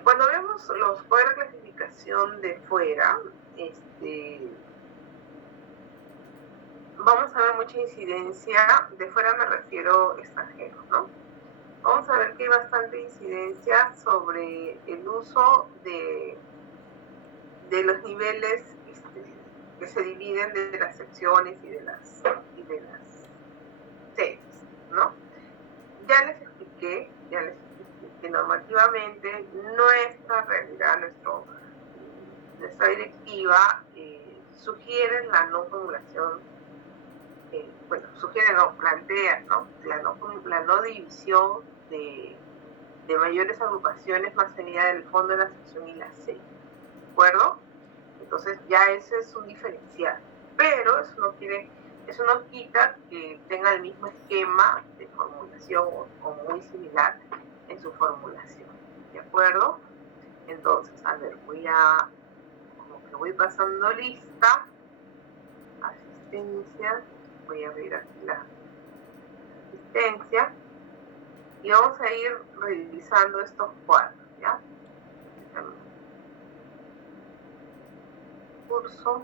Cuando vemos los poderes de clasificación de fuera, vamos a ver mucha incidencia. De fuera me refiero extranjeros, ¿no? Vamos a ver que hay bastante incidencia sobre el uso de los niveles que se dividen de las secciones y de las series, ¿no? Ya les expliqué que normativamente nuestra realidad, nuestra directiva sugiere la no formulación, plantea, ¿no? La no división de mayores agrupaciones más allá del fondo de la sección y la serie, ¿de acuerdo? Entonces ya ese es un diferencial. pero eso no quita que tenga el mismo esquema de formulación o muy similar en su formulación, ¿de acuerdo? Entonces, a ver, como que voy pasando lista, asistencia, voy a abrir aquí la asistencia, y vamos a ir revisando estos cuadros, ¿ya? Curso,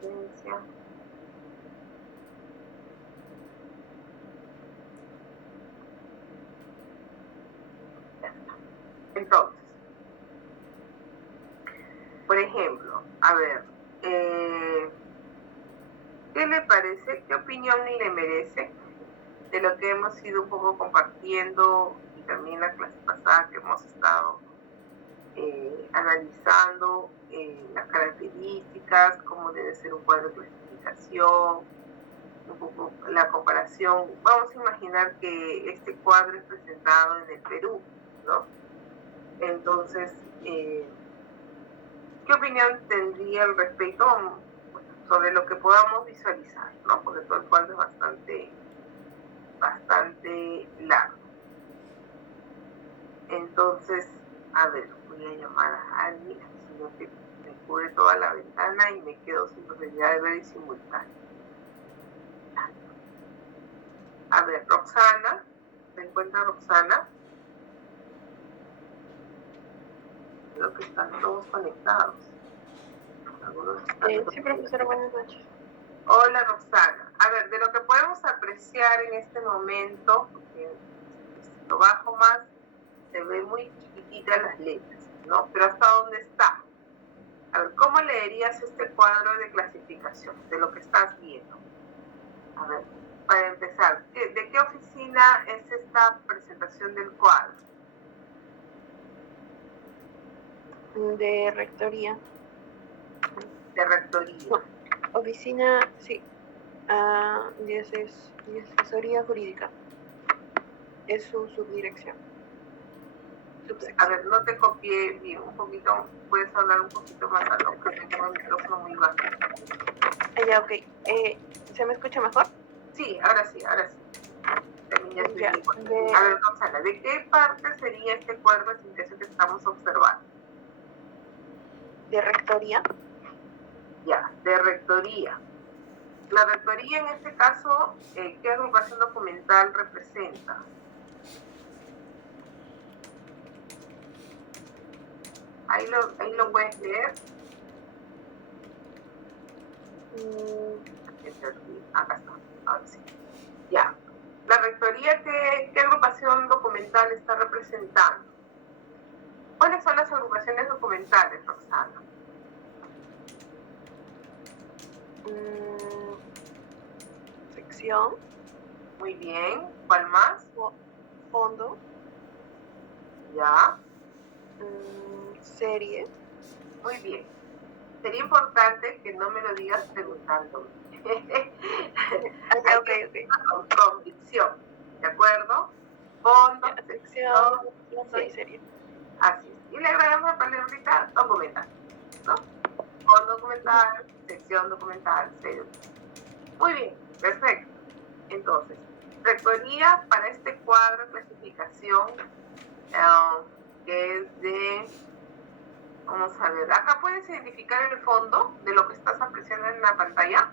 asistencia, ya está. Entonces, por ejemplo, a ver, ¿qué le parece? ¿Qué opinión le merece de lo que hemos ido un poco compartiendo y también la clase pasada que hemos estado analizando las características, cómo debe ser un cuadro de clasificación, un poco la comparación? Vamos a imaginar que este cuadro es presentado en el Perú, ¿no? Entonces, ¿qué opinión tendría al respecto sobre lo que podamos visualizar, ¿no? Porque todo el cuadro es bastante largo. Entonces, a ver, voy a llamar a alguien, sino que me cubre toda la ventana y me quedo sin posibilidad de ver y simultáneo. A ver, Roxana, ¿se encuentra Roxana? Creo que están todos conectados. Sí, profesora, buenas noches. Hola, Roxana. A ver, de lo que podemos apreciar en este momento, porque si lo bajo más, se ve muy chiquititas las letras, ¿no? Pero ¿hasta dónde está? A ver, ¿cómo leerías este cuadro de clasificación de lo que estás viendo? A ver, para empezar, ¿de qué oficina es esta presentación del cuadro? De rectoría. De rectoría. No, oficina, sí. De asesoría jurídica. Es su subdirección. A ver, no te copié bien, un poquito, puedes hablar un poquito más alto, porque tengo el micrófono muy bajo. Ya, ok. ¿Se me escucha mejor? Sí, ahora sí. También ya estoy bien. A ver, Gonzala, ¿de qué parte sería este cuadro de clasificación que estamos observando? ¿De rectoría? Ya, de rectoría. La rectoría en este caso, ¿qué agrupación documental representa? Ahí lo puedes leer. Acá está, ahora sí. Ya. La rectoría, ¿qué agrupación documental está representando? ¿Cuáles son las agrupaciones documentales, Roxana? Sección. Muy bien. ¿Cuál más? Fondo. Ya. Serie. Muy bien. Sería importante que no me lo digas preguntándome. Ok. Con convicción, ¿de acuerdo? Fondo, sección, fondo y serie. Así es. Y le agregamos la palabrita documental, ¿no? Fondo documental, sección documental, serie. Muy bien, perfecto. Entonces, rectoría para este cuadro de clasificación que es de... Vamos a ver, acá puedes identificar el fondo de lo que estás apreciando en la pantalla.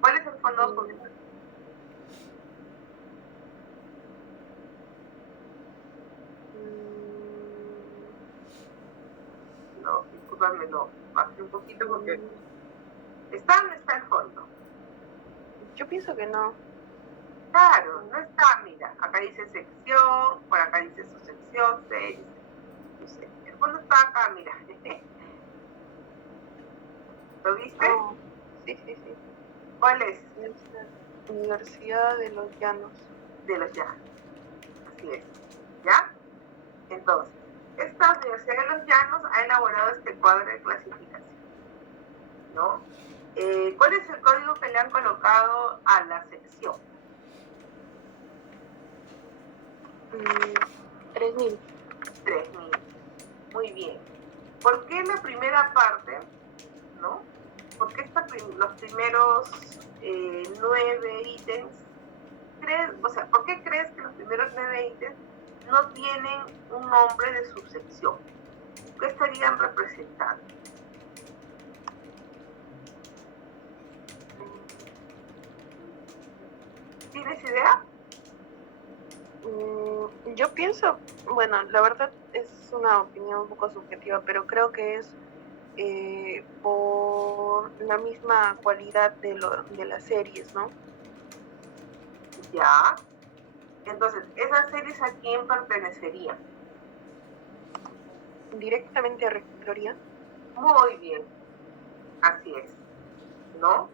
¿Cuál es el fondo documental? No, discúlpame, no, bajé un poquito porque... ¿Dónde está el fondo? Yo pienso que no. Claro, no está, mira, acá dice sección, por acá dice su sección, serie, no sé. El fondo está acá, mira. ¿Lo viste? Oh, sí. ¿Cuál es? Universidad de los Llanos. De los Llanos. Así es. ¿Ya? Entonces, esta Universidad de los Llanos ha elaborado este cuadro de clasificación, ¿no? ¿Cuál es el código que le han colocado a la sección? 3000. 3000. Muy bien. ¿Por qué la primera parte, no? ¿Por qué los primeros 9 ítems? ¿Por qué crees que los primeros 9 ítems no tienen un nombre de subsección? ¿Qué estarían representando? ¿Tienes idea? Yo pienso, bueno, la verdad es una opinión un poco subjetiva, pero creo que es por la misma cualidad de las series, ¿no? Ya. Entonces, ¿esas series a quién pertenecerían? Directamente a Rectoría. Muy bien, así es, ¿no?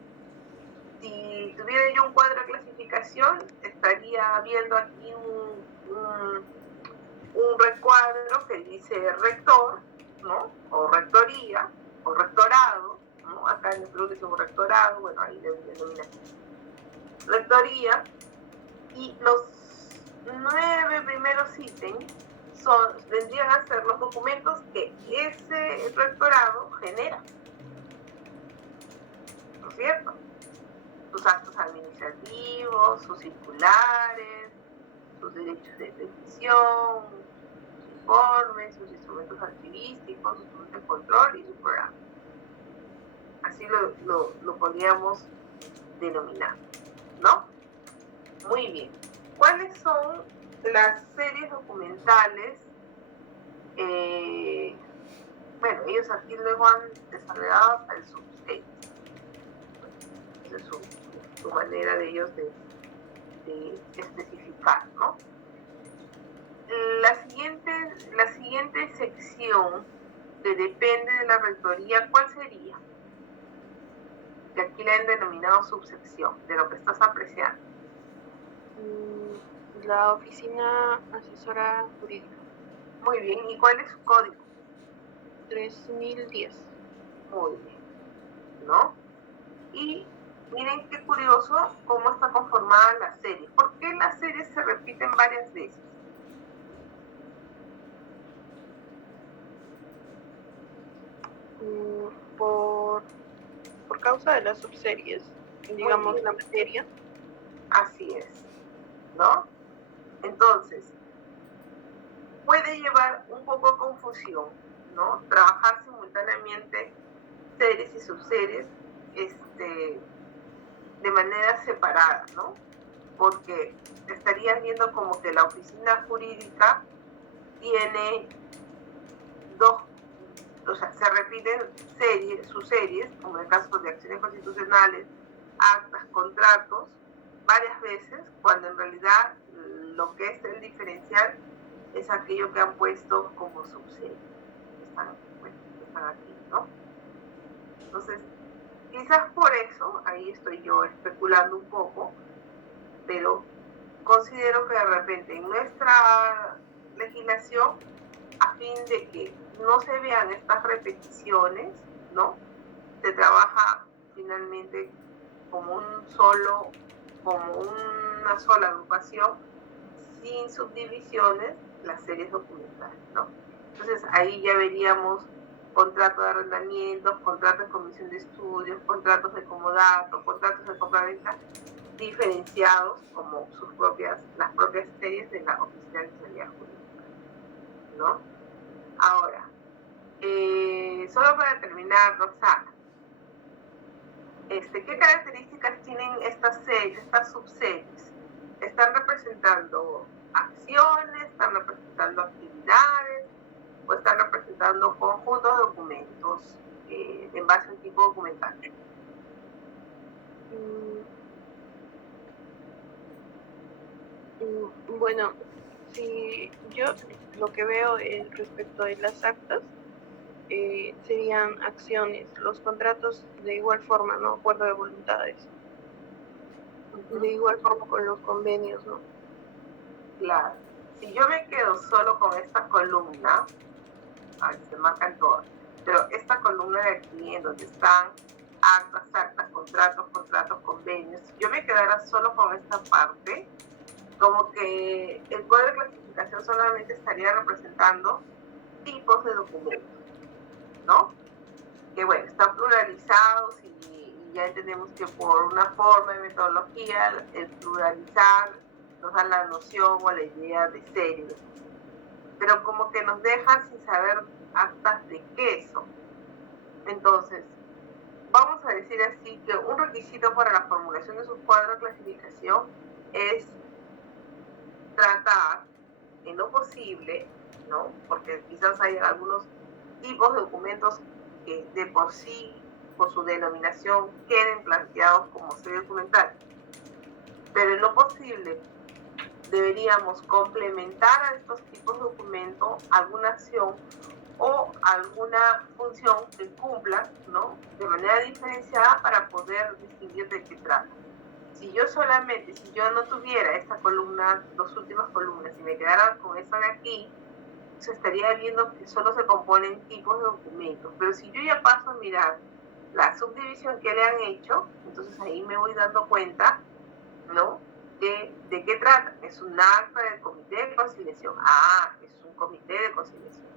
Si tuviera yo un cuadro de clasificación, estaría viendo aquí un recuadro que dice rector, ¿no? O rectoría, o rectorado, ¿no? Acá en el Perú dice un rectorado, bueno, ahí deben denominar rectoría, y los 9 primeros ítems vendrían a ser los documentos que ese rectorado genera, ¿no es cierto? Sus actos administrativos, sus circulares, sus derechos de petición, sus informes, sus instrumentos archivísticos, sus instrumentos de control y su programa. Así lo podríamos denominar, ¿no? Muy bien. ¿Cuáles son las series documentales? Bueno, ellos aquí luego han desarrollado hasta el substate. Esa es su manera de ellos de especificar, ¿no? La siguiente sección que depende de la rectoría, ¿cuál sería? Que aquí la han denominado subsección, de lo que estás apreciando. La Oficina Asesora Jurídica. Muy bien, ¿y cuál es su código? 3010. Muy bien, ¿no? Y miren qué curioso cómo está conformada la serie. ¿Por qué las series se repiten varias veces? Por causa de las subseries, digamos, la materia. Así es, ¿no? Entonces, puede llevar un poco de confusión, ¿no? Trabajar simultáneamente series y subseries de manera separada, ¿no? Porque estarían viendo como que la oficina jurídica tiene dos, o sea, se repiten sus series, como en el caso de acciones constitucionales, actas, contratos, varias veces, cuando en realidad lo que es el diferencial es aquello que han puesto como subserie. Están aquí, ¿no? Entonces, quizás por eso, ahí estoy yo especulando un poco, pero considero que de repente en nuestra legislación, a fin de que no se vean estas repeticiones, ¿no? Se trabaja finalmente como una sola agrupación, sin subdivisiones, las series documentales, ¿no? Entonces ahí ya veríamos contratos de arrendamientos, contratos de comisión de estudios, contratos de comodato, contratos de compraventa, diferenciados como las propias series de la Oficina de Asesoría Jurídica, ¿no? Ahora, solo para terminar, Roxana, ¿qué características tienen estas subseries? ¿Están representando acciones, están representando actividades o están representando conjuntos de documentos en base a un tipo documental? Bueno, si yo lo que veo respecto de las actas serían acciones, los contratos de igual forma, ¿no? Acuerdo de voluntades. De igual forma con los convenios, ¿no? Claro. Si yo me quedo solo con esta columna, se marcan todas, pero esta columna de aquí en donde están actas, contratos, convenios, si yo me quedara solo con esta parte, como que el código de clasificación solamente estaría representando tipos de documentos, ¿no? Que bueno, están pluralizados y ya entendemos que por una forma de metodología, el pluralizar nos da la noción o la idea de serie, pero como que nos dejan sin saber actas de qué son. Entonces, vamos a decir así que un requisito para la formulación de su cuadro de clasificación es tratar en lo posible, ¿no? Porque quizás hay algunos tipos de documentos que de por sí, por su denominación, queden planteados como serie documental. Pero en lo posible deberíamos complementar a estos tipos de documentos alguna acción o alguna función que cumpla, ¿no? De manera diferenciada para poder distinguir de qué trata. Si yo no tuviera esta columna, dos últimas columnas, y me quedara con esta de aquí, se estaría viendo que solo se componen tipos de documentos. Pero si yo ya paso a mirar la subdivisión que le han hecho, entonces ahí me voy dando cuenta, ¿no? De qué trata. Es un acta del comité de conciliación. Ah, es un comité de conciliación.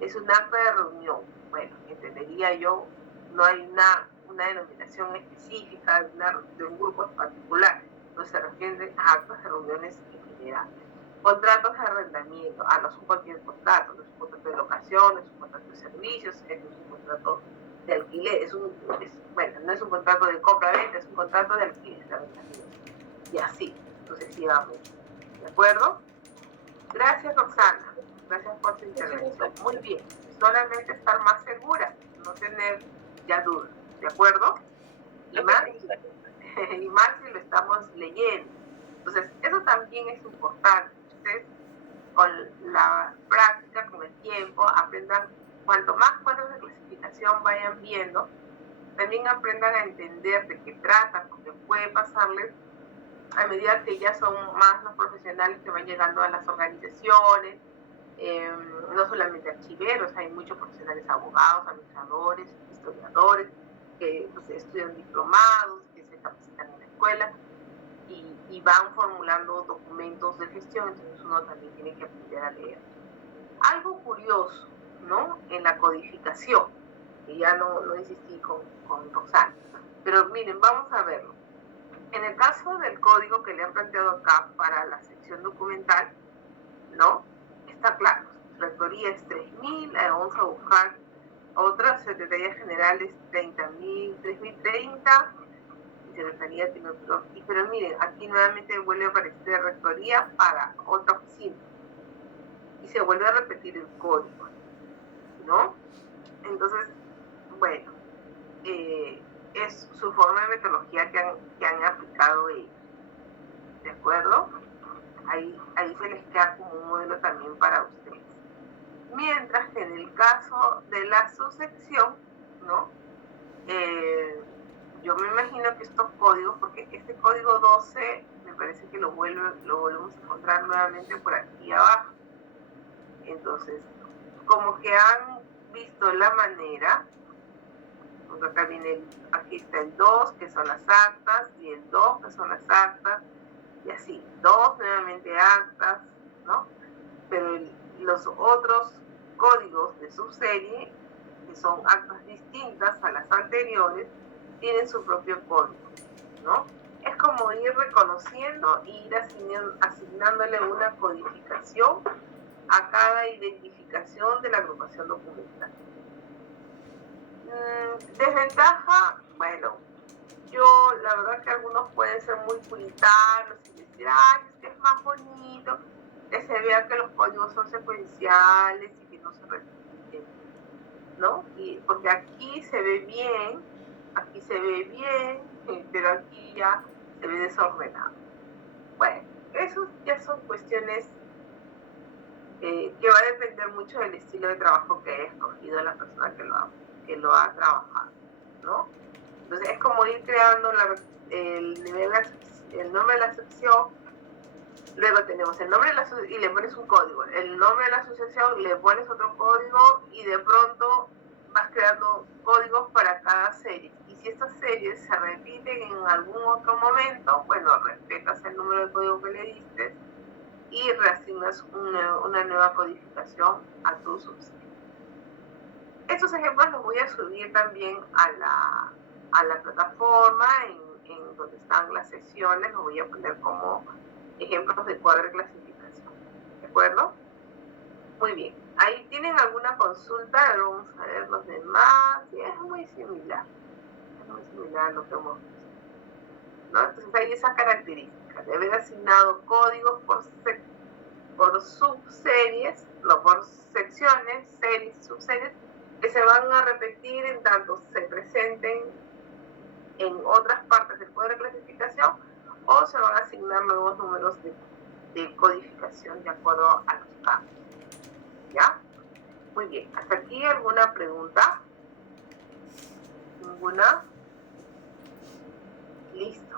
Es un acta de reunión. Bueno, entendería yo, no hay una denominación específica de un grupo en particular. No se refiere a actas de reuniones en general. Contratos de arrendamiento. Ah, no es cualquier contrato. No es un contrato de locación, no es un contrato de servicios, no es un contrato de alquiler. Bueno, no es un contrato de compra-venta, es un contrato de alquiler, de arrendamiento. Y así, sucesivamente. ¿De acuerdo? Gracias, Roxana. Gracias por su intervención. Muy bien. Solamente estar más segura, no tener ya dudas. ¿De acuerdo? Y más si lo estamos leyendo. Entonces, eso también es importante. Ustedes, con la práctica, con el tiempo, aprendan, cuanto más cuadros de clasificación vayan viendo, también aprendan a entender de qué tratan, porque puede pasarles a medida que ya son más los profesionales que van llegando a las organizaciones, no solamente archiveros, hay muchos profesionales, abogados, administradores, historiadores, que pues, estudian diplomados, que se capacitan en la escuela y van formulando documentos de gestión, entonces uno también tiene que aprender a leer. Algo curioso, ¿no? En la codificación, y ya no insistí con Roxana, pero miren, vamos a verlo. En el caso del código que le han planteado acá para la sección documental, ¿no? Está claro, rectoría es 3.000, vamos a buscar otra, Secretaría General es 30.000, 3.030, y Secretaría tiene otro, pero miren, aquí nuevamente vuelve a aparecer rectoría para otra oficina, y se vuelve a repetir el código, ¿no? Entonces, bueno, es su forma de metodología que han aplicado ellos, ¿de acuerdo? Ahí se les queda como un modelo también para ustedes. Mientras que en el caso de la subsección, ¿no? Yo me imagino que estos códigos, porque este código 12 me parece que lo volvemos a encontrar nuevamente por aquí abajo. Entonces, como que han visto la manera, porque acá aquí está el 2, que son las actas, y el 2, que son las actas, y así, 2 nuevamente actas, ¿no? Pero los otros códigos de subserie, que son actas distintas a las anteriores, tienen su propio código, ¿no? Es como ir reconociendo e ir asignándole una codificación a cada identificación de la agrupación documental. Desventaja, bueno, la verdad que algunos pueden ser muy puritanos y decir, es que es más bonito que se vea que los códigos son secuenciales y que no se repiten, ¿no? Porque aquí se ve bien, pero aquí ya se ve desordenado. Bueno, eso ya son cuestiones que va a depender mucho del estilo de trabajo que haya escogido la persona que lo ha trabajado, ¿no? Entonces es como ir creando el nombre de la sección, luego tenemos el nombre de la y le pones un código, el nombre de la asociación, le pones otro código y de pronto vas creando códigos para cada serie. Y si estas series se repiten en algún otro momento, bueno, respetas el número de código que le diste y reasignas una nueva codificación a tu subserie. Estos ejemplos los voy a subir también a la plataforma en donde están las sesiones, los voy a poner como ejemplos de cuadro de clasificación. ¿De acuerdo? Muy bien. Ahí tienen alguna consulta, vamos a ver los demás. Sí, es muy similar. Es muy similar a lo que hemos visto, ¿no? Entonces hay esa característica de haber asignado códigos por subseries, no por secciones, series, subseries, que se van a repetir en tanto se presenten en otras partes del cuadro de clasificación o se van a asignar nuevos números de codificación de acuerdo a los campos. ¿Ya? Muy bien. ¿Hasta aquí alguna pregunta? ¿Ninguna? Listo.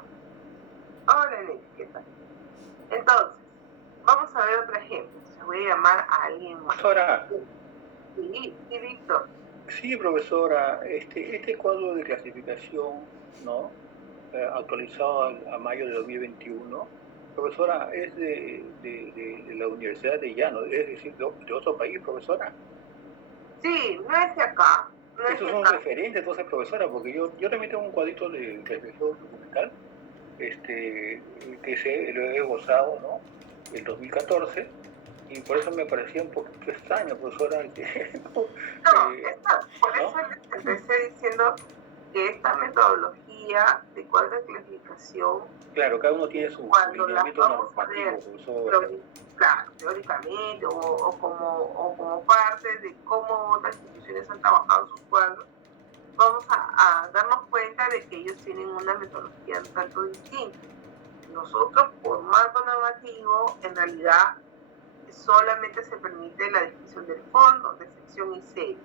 Hola, Nelly, ¿qué tal? Entonces, vamos a ver otro ejemplo. Se voy a llamar a alguien más. Profesora. Sí, Víctor. Sí, profesora, este cuadro de clasificación, ¿no? Actualizado a mayo de 2021, profesora, es de la Universidad de Llano, es decir, de otro país, profesora. Sí, no es de acá. No es Estos de son acá. referentes, entonces, profesora, porque yo también tengo un cuadrito de clasificación documental, que lo he gozado, ¿no? El 2014, y por eso me parecía un poquito extraño, profesora, Por ¿no? eso les empecé diciendo que esta metodología de cuadro de clasificación, Claro, cada uno tiene su cuando la lineamiento vamos a normativo, ver profesora. claro, teóricamente o como parte de cómo otras instituciones han trabajado sus cuadros, vamos a darnos cuenta de que ellos tienen una metodología un tanto distinta. Nosotros, por marco normativo, en realidad solamente se permite la definición del fondo, de sección y serie,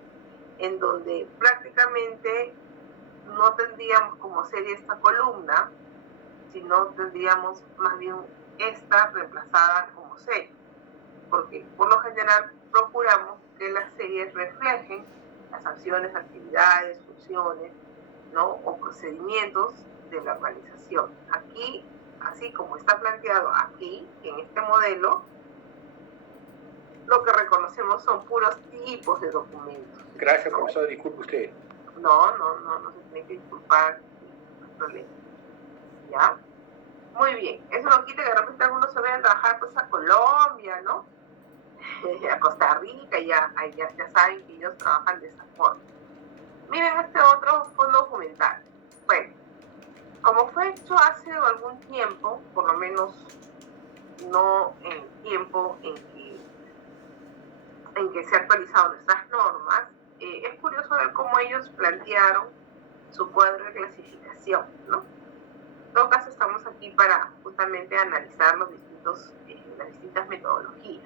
en donde prácticamente no tendríamos como serie esta columna, sino tendríamos más bien esta reemplazada como serie, porque por lo general procuramos que las series reflejen las acciones, actividades, funciones, ¿no? O procedimientos de la organización. Aquí, así como está planteado aquí, en este modelo, lo que reconocemos son puros tipos de documentos. Gracias, ¿no? profesor, disculpe usted. No se tiene que disculpar, no hay problema. ¿Ya? Muy bien, eso no quita que de repente algunos se vayan a trabajar pues a Colombia, ¿no? A Costa Rica, ya saben que ellos trabajan de esa forma. Miren este otro fondo documental. Bueno, como fue hecho hace algún tiempo, por lo menos no en el tiempo en que se han actualizado nuestras normas, es curioso ver cómo ellos plantearon su cuadro de clasificación, ¿no? En todo caso, estamos aquí para justamente analizar las distintas metodologías.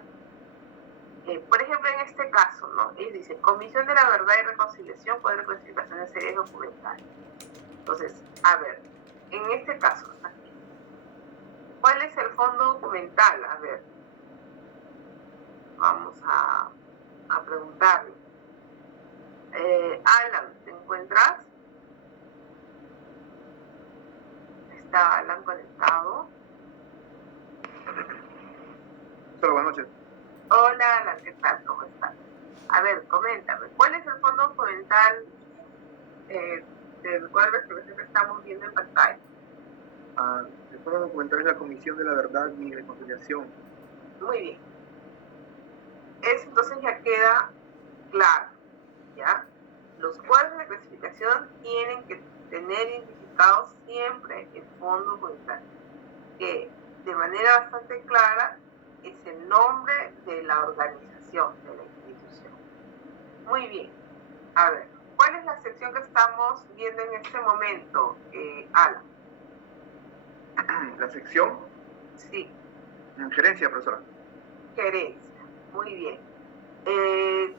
Por ejemplo, en este caso, ¿no? Ellos dicen, Comisión de la Verdad y Reconciliación, cuadro de clasificación de series documentales. Entonces, a ver, en este caso, aquí, ¿cuál es el fondo documental? A ver, vamos a preguntarle. Alan, ¿te encuentras? ¿Está Alan conectado? Hola, buenas noches. Hola Alan, ¿qué tal? ¿Cómo estás? A ver, coméntame, ¿cuál es el fondo documental del cuadro que estamos viendo en pantalla? El fondo documental es la Comisión de la Verdad y Reconciliación. Muy bien. Eso entonces ya queda claro, ¿ya? Los cuadros de clasificación tienen que tener identificado siempre el fondo documental, que de manera bastante clara es el nombre de la organización, de la institución. Muy bien. A ver, ¿cuál es la sección que estamos viendo en este momento, Alan? La sección. Sí. Gerencia, profesora. Gerencia. Muy bien.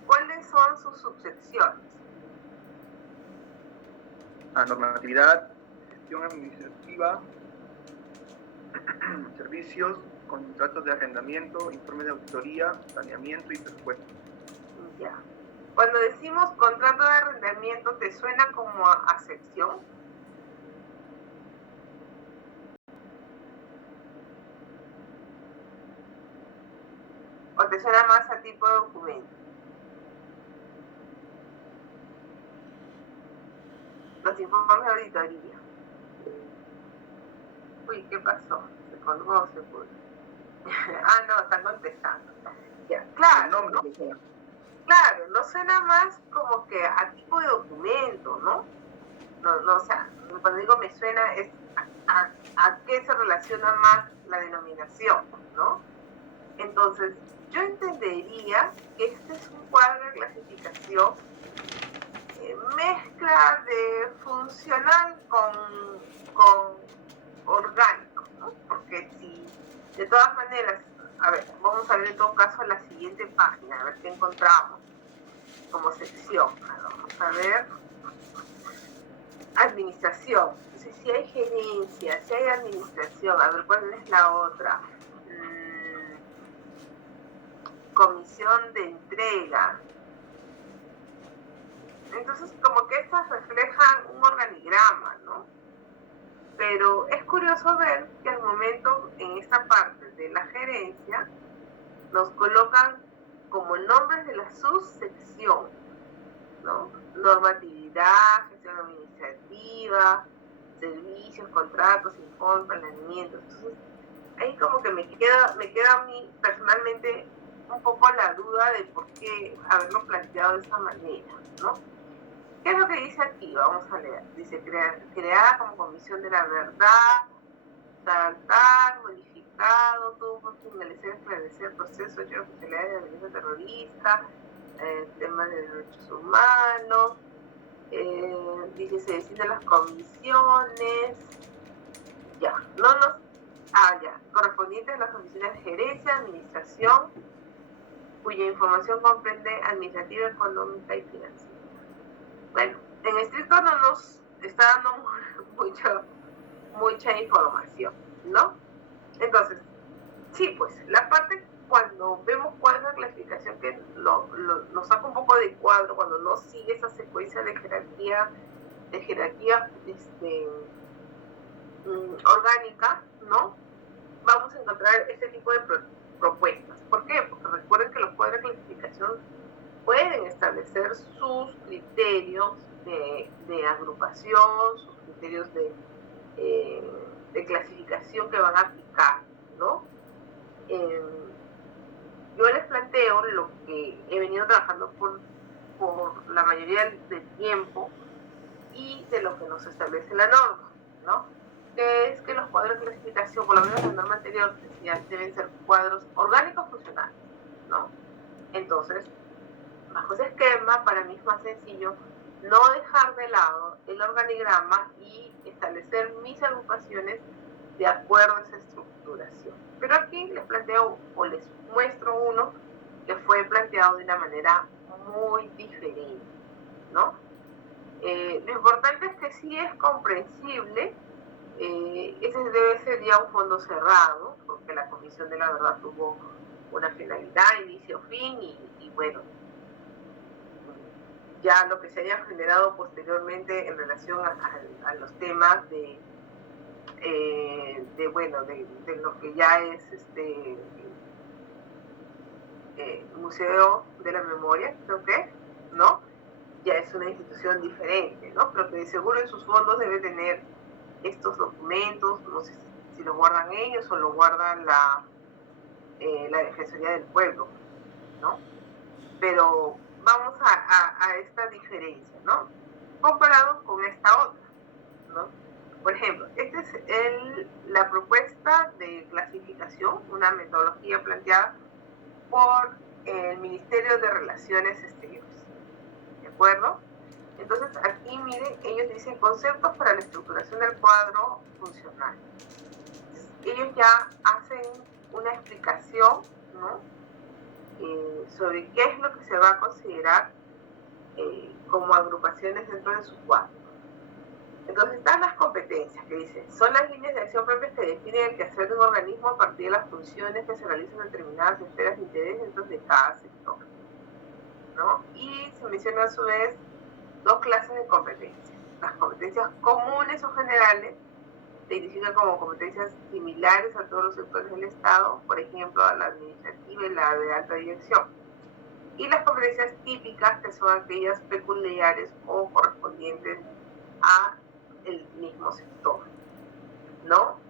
¿Cuáles son sus subsecciones? Normatividad, gestión administrativa, servicios, contratos de arrendamiento, informes de auditoría, planeamiento y presupuesto. Ya. Cuando decimos contrato de arrendamiento, ¿te suena como a sección? ¿O te suena más a tipo de documento? los informes de auditoría. Uy, ¿qué pasó? Se colgó, se fue. Ah, no, están contestando. Ya, claro, ¿no? Claro, no suena más como que a tipo de documento, ¿no? No, o sea, cuando digo me suena es a qué se relaciona más la denominación, ¿no? Entonces, yo entendería que este es un cuadro de clasificación mezcla de funcional con orgánico, ¿no? Porque si, de todas maneras, a ver, vamos a ver en todo caso la siguiente página, a ver qué encontramos como sección. Vamos a ver, administración. Entonces, si hay gerencia, si hay administración, a ver cuál es la otra. Comisión de entrega. Entonces, como que estas reflejan un organigrama, ¿no? Pero es curioso ver que al momento, en esta parte de la gerencia, nos colocan como nombres de la subsección, ¿no? Normatividad, gestión administrativa, servicios, contratos, informes, planeamientos. Entonces, ahí como que me queda a mí personalmente un poco la duda de por qué haberlo planteado de esa manera, ¿no? ¿Qué es lo que dice aquí? Vamos a leer. Dice, creada como comisión de la verdad, tal, modificado, tuvo por finalizar esclarecer procesos de oficialidad de la violencia terrorista, temas de derechos humanos, dice, se designan las comisiones, ya, correspondientes a las oficinas de gerencia, administración, cuya información comprende administrativa, económica y financiera. Bueno, en estricto no nos está dando mucha información, ¿no? Entonces, sí, pues, la parte cuando vemos cuál es la clasificación que nos saca un poco de cuadro, cuando no sigue esa secuencia de jerarquía orgánica, ¿no? Vamos a encontrar este tipo de propuestas. ¿Por qué? Porque recuerden que los cuadros de clasificación pueden establecer sus criterios de agrupación, sus criterios de clasificación que van a aplicar, ¿no? Yo les planteo lo que he venido trabajando por la mayoría del tiempo y de lo que nos establece la norma, ¿no? Que es que los cuadros de clasificación, por lo menos la norma anterior, decía, deben ser cuadros orgánicos funcionales, ¿no? Entonces, bajo ese esquema, para mí es más sencillo no dejar de lado el organigrama y establecer mis agrupaciones de acuerdo a esa estructuración. Pero aquí les planteo o les muestro uno que fue planteado de una manera muy diferente, ¿no? Lo importante es que sí es comprensible, ese debe ser ya un fondo cerrado, porque la Comisión de la Verdad tuvo una finalidad, inicio, fin, y bueno, ya lo que se haya generado posteriormente en relación a los temas de lo que ya es Museo de la Memoria, creo que, ¿no? Ya es una institución diferente, ¿no? Pero que de seguro en sus fondos debe tener estos documentos, no sé si los guardan ellos o lo guardan la Defensoría del Pueblo, ¿no? Pero vamos a esta diferencia, ¿no? Comparado con esta otra, ¿no? Por ejemplo, esta es la propuesta de clasificación, una metodología planteada por el Ministerio de Relaciones Exteriores, ¿de acuerdo? Entonces, aquí, miren, ellos dicen conceptos para la estructuración del cuadro funcional. Ellos ya hacen una explicación, ¿no? Sobre qué es lo que se va a considerar como agrupaciones dentro de su cuadro. Entonces están las competencias que dicen, son las líneas de acción propias que definen el quehacer de un organismo a partir de las funciones que se realizan en determinadas esferas de interés dentro de cada sector, ¿no? Y se menciona a su vez dos clases de competencias. Las competencias comunes o generales se identifican como competencias similares a todos los sectores del Estado, por ejemplo, a la administrativa y la de alta dirección. Y las competencias típicas, que son aquellas peculiares o correspondientes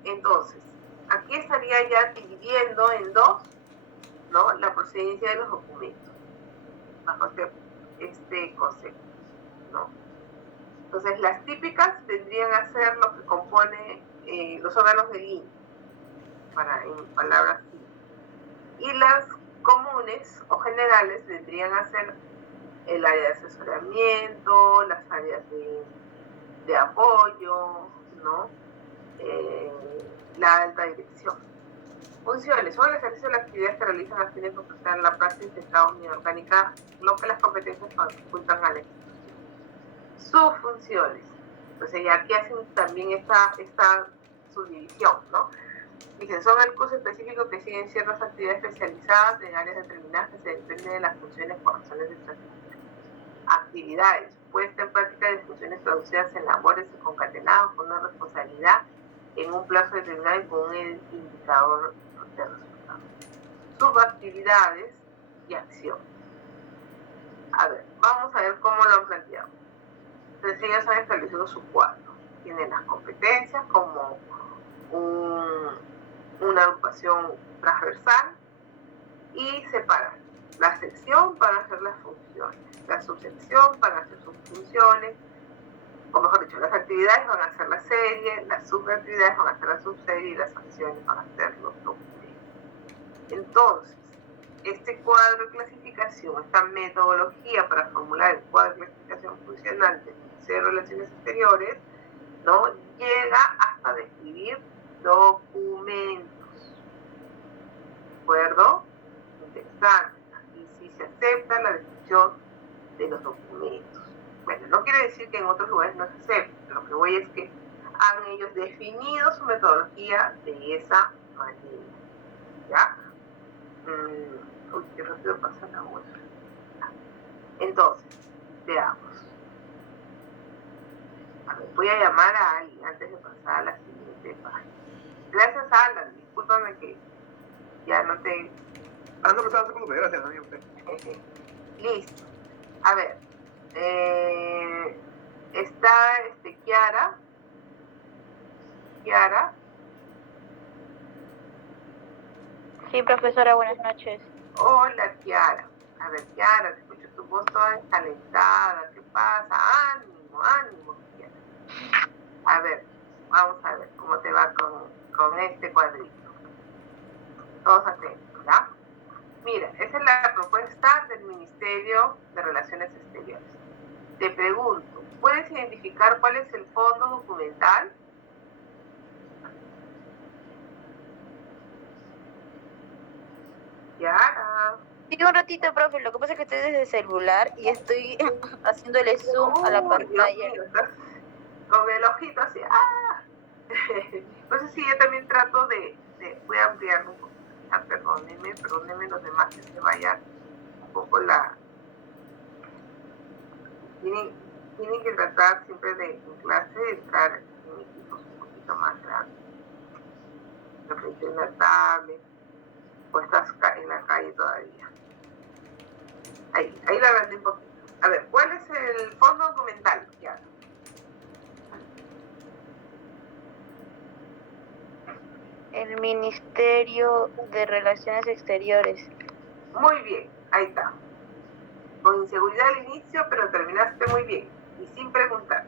Entonces, aquí estaría ya dividiendo en dos, ¿no?, la procedencia de los documentos bajo este concepto, ¿no? Entonces, las típicas vendrían a ser lo que compone los órganos del INE, en palabras simples. Y las comunes o generales vendrían a ser el área de asesoramiento, las áreas de apoyo, ¿no? La alta dirección. Funciones. Son el ejercicio de las actividades que realizan a fin de completar la praxis de cada unidad orgánica, lo que las competencias facultan a la institución. Sus funciones. Entonces, ya aquí hacen también esta subdivisión, ¿no? Dicen, son el curso específico que siguen ciertas actividades especializadas en áreas determinadas que se dependen de las funciones por razones de estrategia. Actividades. Puesta en práctica de funciones traducidas en labores concatenadas con una responsabilidad en un plazo determinado y con un indicador de resultados. Subactividades y acción. A ver, vamos a ver cómo lo han planteado. Entonces ellos han establecido su cuadro. Tienen las competencias como una agrupación transversal y separan la sección para hacer las funciones, la subsección para hacer sus funciones, o mejor dicho, las actividades van a hacer la serie, las subactividades van a hacer la subserie y las acciones van a hacer los documentos. Entonces, este cuadro de clasificación, esta metodología para formular el cuadro de clasificación funcional del Ministerio de Relaciones Exteriores, ¿no?, llega hasta describir documentos. ¿De acuerdo? Interesante. Aquí sí se acepta la descripción de los documentos. Bueno, no quiere decir que en otros lugares no se acepte. Lo que voy es que han ellos definido su metodología de esa manera. ¿Ya? Uy, qué rápido pasa la hora. Entonces, veamos. A ver, voy a llamar a Ali antes de pasar a la siguiente página. Gracias, Alan. Discúlpame que ya no te... No me estaba seguro, gracias, amigo. Listo. A ver. Está Kiara. Kiara. Sí, profesora, buenas noches. Hola, Kiara. A ver, Kiara, te escucho tu voz toda descalentada. ¿Qué pasa? Ánimo, ánimo, Kiara. A ver, vamos a ver cómo te va con este cuadrito. Todos atentos, ¿ya? Mira, esa es la propuesta del Ministerio de Relaciones Exteriores. Te pregunto, ¿puedes identificar cuál es el fondo documental? Kiara. Sí, un ratito, profe. Lo que pasa es que estoy desde el celular y estoy haciéndole zoom a la pantalla. Mío, con el ojito así. ¡Ah! Entonces sí, yo también trato voy a ampliarlo un poco. Ah, perdónenme los demás que se vaya un poco tienen que tratar siempre en clase de entrar en equipos un poquito más grandes. Lo que en la tablet o estás en la calle todavía. Ahí la agrandé un poquito. A ver, ¿cuál es el fondo documental? Ya. El Ministerio de Relaciones Exteriores. Muy bien, ahí está. Con inseguridad al inicio, pero terminaste muy bien y sin preguntar.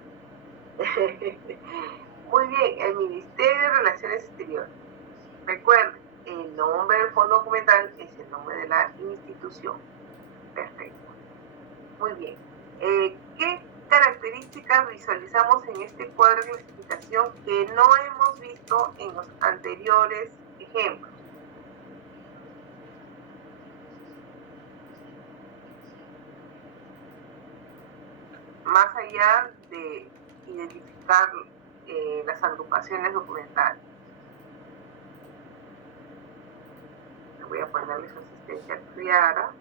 Muy bien, el Ministerio de Relaciones Exteriores. Recuerden, el nombre del fondo documental es el nombre de la institución. Perfecto. Muy bien. ¿Qué características visualizamos en este cuadro de clasificación que no hemos visto en los anteriores ejemplos? Más allá de identificar las agrupaciones documentales. Voy a ponerle su asistencia Kiara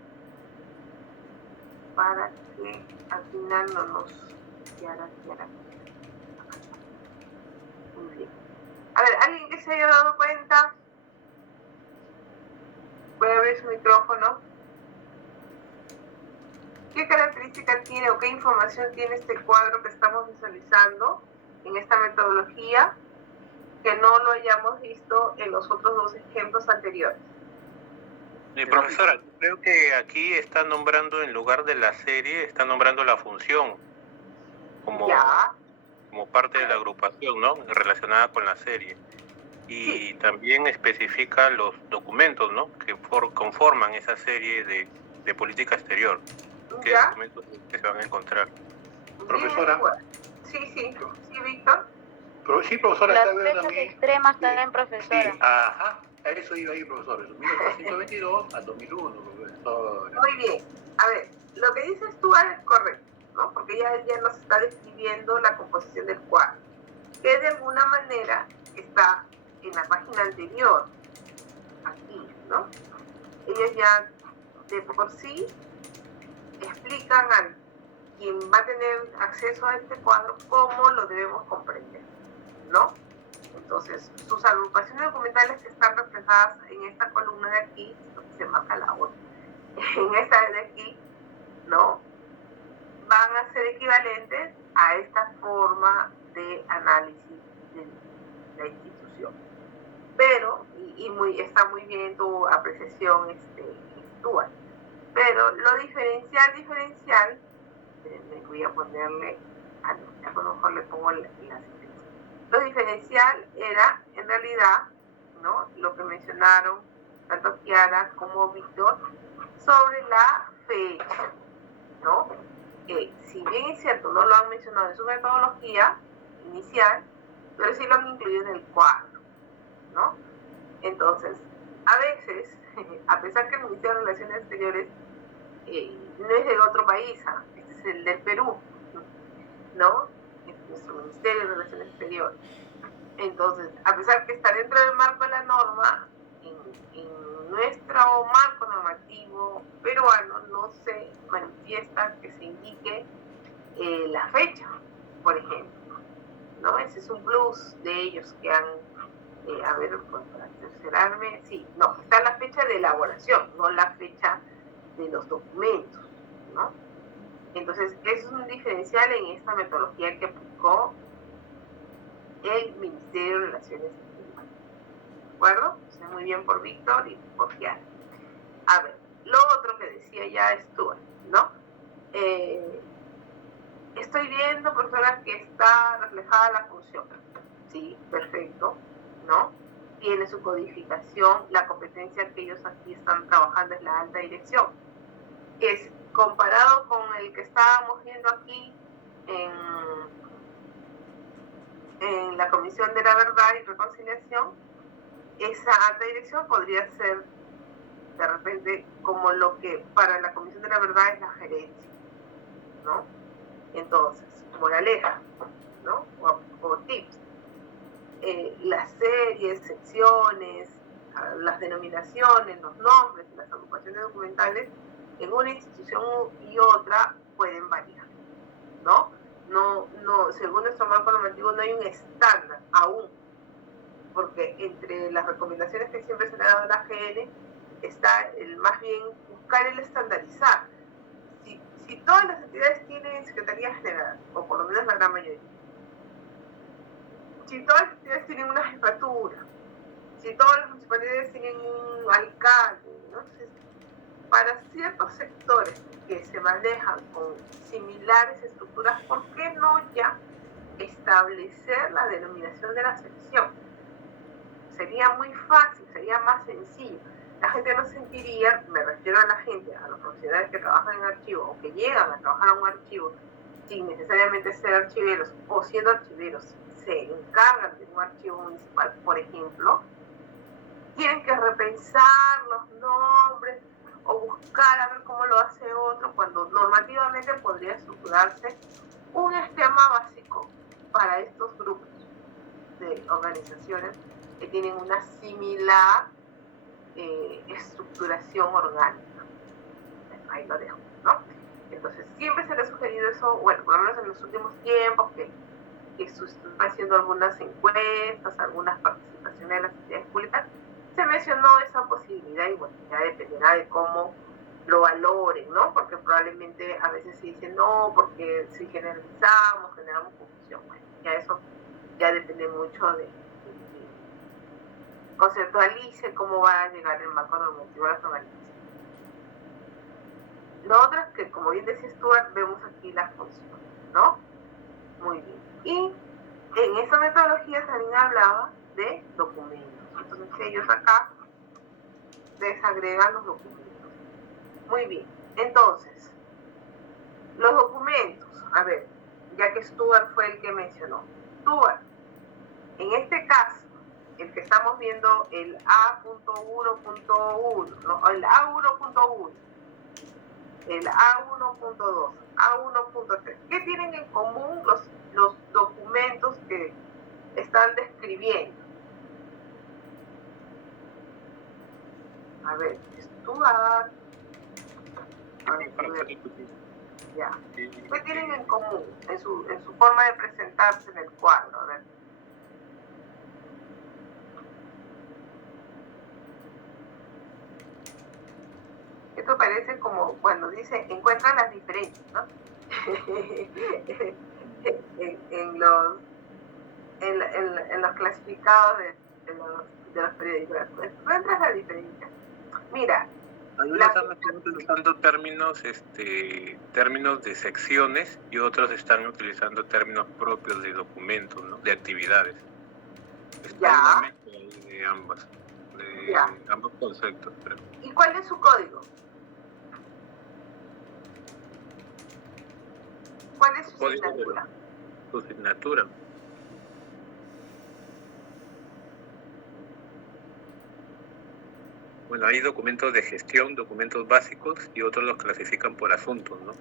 para que al final no nos... Kiara. Muy bien. A ver, ¿alguien que se haya dado cuenta? Puede abrir su micrófono. ¿Qué características tiene o qué información tiene este cuadro que estamos visualizando en esta metodología? que no lo hayamos visto en los otros dos ejemplos anteriores. Profesora, creo que aquí está nombrando, en lugar de la serie, está nombrando la función como, Ya. como parte de la agrupación, ¿no? Relacionada con la serie. Y Sí. también especifica los documentos, ¿no? Que conforman esa serie de política exterior. ¿Qué ¿Ya? documentos que se van a encontrar? Profesora. Sí, Víctor. Sí, profesora, Las está viendo fechas también. extremas Sí, también, profesora. sí, ajá, a eso iba ahí, profesor. De 1922 a 2001, profesora. Muy bien. A ver, lo que dices tú es correcto, ¿no? Porque ya nos está describiendo la composición del cuadro, que de alguna manera está en la página anterior, aquí, ¿no? Ellos ya de por sí explican a quien va a tener acceso a este cuadro cómo lo debemos comprender, ¿no? Entonces, sus agrupaciones documentales que están reflejadas en esta columna de aquí, se marca la otra, en esta de aquí, ¿no? Van a ser equivalentes a esta forma de análisis de la institución. Pero, está muy bien tu apreciación, Stuart. Pero lo diferencial, me voy a ponerle, a lo mejor le pongo la asistencia. Lo diferencial era, en realidad, ¿no? Lo que mencionaron tanto Kiara como Víctor sobre la fecha, ¿no? Si bien es cierto, no lo han mencionado en su metodología inicial, pero sí lo han incluido en el cuadro, ¿no? Entonces, a veces, a pesar que el Ministerio de Relaciones Exteriores no es de otro país, este es el del Perú, ¿no? Es nuestro Ministerio de Relaciones Exteriores. Entonces, a pesar que está dentro del marco de la norma, en nuestro marco normativo peruano no se manifiesta que se indique la fecha, por ejemplo, ¿no? Ese es un plus de ellos que han, a ver, pues, para cerciorarme, sí, no, está la fecha de elaboración, no la fecha de los documentos, ¿no? Entonces, eso es un diferencial en esta metodología que aplicó el Ministerio de Relaciones Exteriores. ¿De acuerdo? Está muy bien por Víctor y por Kiara. A ver, lo otro que decía ya Stuart, ¿no? Estoy viendo, profesora, que está reflejada la función. Sí, perfecto, ¿no? Tiene su codificación, la competencia que ellos aquí están trabajando es la alta dirección. Es comparado con el que estábamos viendo aquí en la Comisión de la Verdad y Reconciliación, esa alta dirección podría ser de repente como lo que para la Comisión de la Verdad es la gerencia, ¿no? Entonces, moraleja, ¿no? O tips. Las series, secciones, las denominaciones, los nombres y las agrupaciones documentales en una institución y otra pueden variar, ¿no? No, según nuestro marco normativo no hay un estándar aún, porque entre las recomendaciones que siempre se le ha dado a la GN está el más bien buscar el estandarizar. Si todas las entidades tienen Secretaría General, o por lo menos la gran mayoría, si todas las entidades tienen una jefatura, si todas las municipalidades tienen un alcalde, ¿no? Entonces, para ciertos sectores que se manejan con similares estructuras, ¿por qué no ya establecer la denominación de la sección? Sería muy fácil, sería más sencillo. La gente no sentiría, me refiero a la gente, a los profesionales que trabajan en archivo o que llegan a trabajar en un archivo sin necesariamente ser archiveros o siendo archiveros, se encargan de un archivo municipal, por ejemplo, tienen que repensar los nombres o buscar a ver cómo lo hace otro, cuando normativamente podría estructurarse un esquema básico para estos grupos de organizaciones que tienen una similar estructuración orgánica. Ahí lo dejo, ¿no? Entonces, siempre se le ha sugerido eso, bueno, por lo menos en los últimos tiempos, que se están haciendo algunas encuestas, algunas participaciones de las entidades públicas, se mencionó esa posibilidad y bueno, ya dependerá de cómo lo valoren, ¿no? Porque probablemente a veces se dice no, porque si generamos confusión. Bueno, ya eso ya depende mucho de conceptualice cómo va a llegar el marco normativo a las organizaciones. Lo otro es que, como bien decía Stuart, vemos aquí las funciones, ¿no? Muy bien. Y en esa metodología también hablaba de documentos. Entonces ellos acá desagregan los documentos. Muy bien. Entonces, los documentos, a ver, ya que Stuart fue el que mencionó. Stuart, en este caso, el que estamos viendo, el A.1.1, ¿no? El A1.1, el A1.2, A1.3. ¿Qué tienen en común los documentos que están describiendo? A ver, Stuart. Ya. ¿Qué tienen en común en su forma de presentarse en el cuadro? A ver. Esto parece como cuando dice encuentran las diferencias, ¿no? en los clasificados de los periódicos. Encuentras la diferencia. Mira. Algunos están utilizando términos de secciones y otros están utilizando términos propios de documentos, ¿no? De actividades. Está una mezcla de ambos conceptos. Creo. ¿Y cuál es su código? ¿Cuál es su asignatura? Su asignatura. Bueno, hay documentos de gestión, documentos básicos y otros los clasifican por asuntos, ¿no?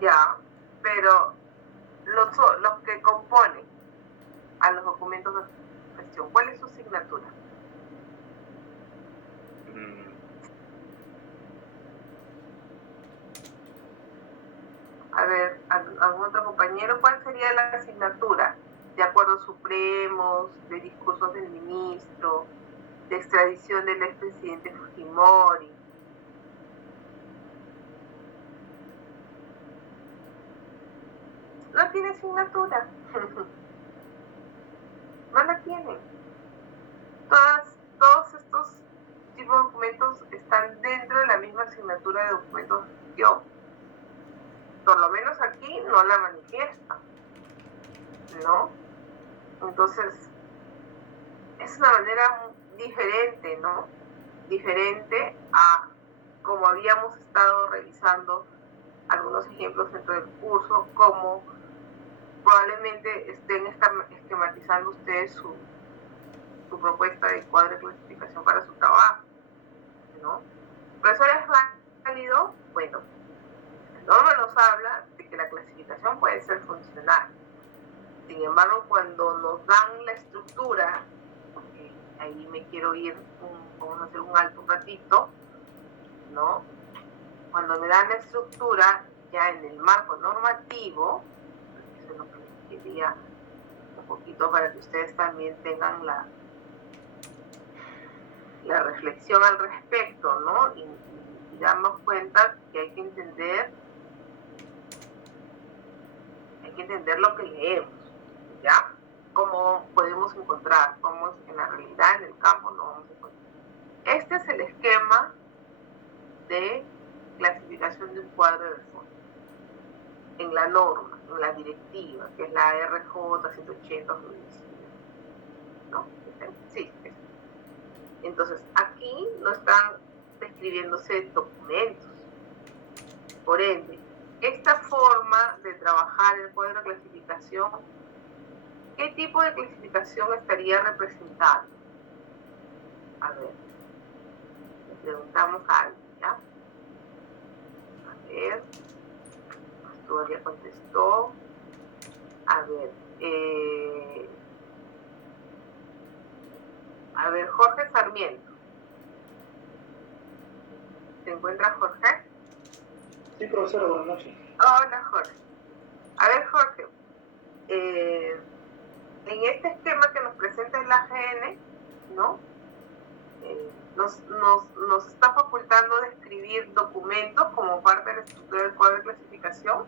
Ya, pero los que componen a los documentos de gestión, ¿cuál es su asignatura? A ver, ¿algún otro compañero? ¿Cuál sería la asignatura? De acuerdos supremos, de discursos del ministro, de extradición del expresidente Fujimori. No tiene asignatura. No la tienen. Todos estos tipos de documentos están dentro de la misma asignatura de documentos de gestión. Por lo menos aquí no la manifiesta, ¿no? Entonces, es una manera diferente, ¿no? Diferente a como habíamos estado revisando algunos ejemplos dentro del curso, como probablemente estén esquematizando ustedes su propuesta de cuadro de clasificación para su trabajo, ¿no? ¿Pero eso es válido? Bueno, la norma nos habla de que la clasificación puede ser funcional. Sin embargo, cuando nos dan la estructura, ahí me quiero ir, vamos a hacer un alto un ratito, ¿no? Cuando me dan la estructura, ya en el marco normativo, eso es lo que les quería un poquito para que ustedes también tengan la reflexión al respecto, ¿no? Y darnos cuenta que hay que entender lo que leemos, ¿ya? Cómo podemos encontrar, cómo es en la realidad, en el campo, no vamos a encontrar. Este es el esquema de clasificación de un cuadro de fondo en la norma, en la directiva, que es la RJ 180 ¿no? Sí. Entonces, aquí no están describiéndose documentos. Por ende, esta forma de trabajar el cuadro de clasificación, ¿qué tipo de clasificación estaría representando? A ver, le preguntamos a alguien, ¿ya? A ver, todavía contestó. A ver, Jorge Sarmiento. ¿Se encuentra Jorge? Sí, profesora, buenas noches. Hola, Jorge. A ver, Jorge, en este esquema que nos presenta el AGN, ¿no? Nos está facultando describir documentos como parte de la estructura del cuadro de clasificación.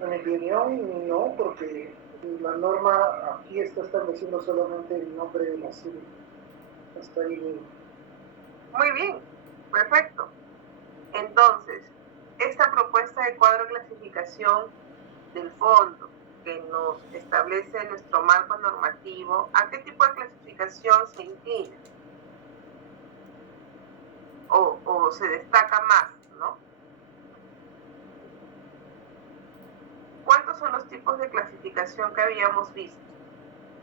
En mi opinión, no, porque la norma aquí está estableciendo solamente el nombre de la sede. Hasta ahí mismo. Muy bien, perfecto. Entonces, esta propuesta de cuadro de clasificación del fondo que nos establece nuestro marco normativo, ¿a qué tipo de clasificación se inclina? O se destaca más, ¿no? ¿Cuántos son los tipos de clasificación que habíamos visto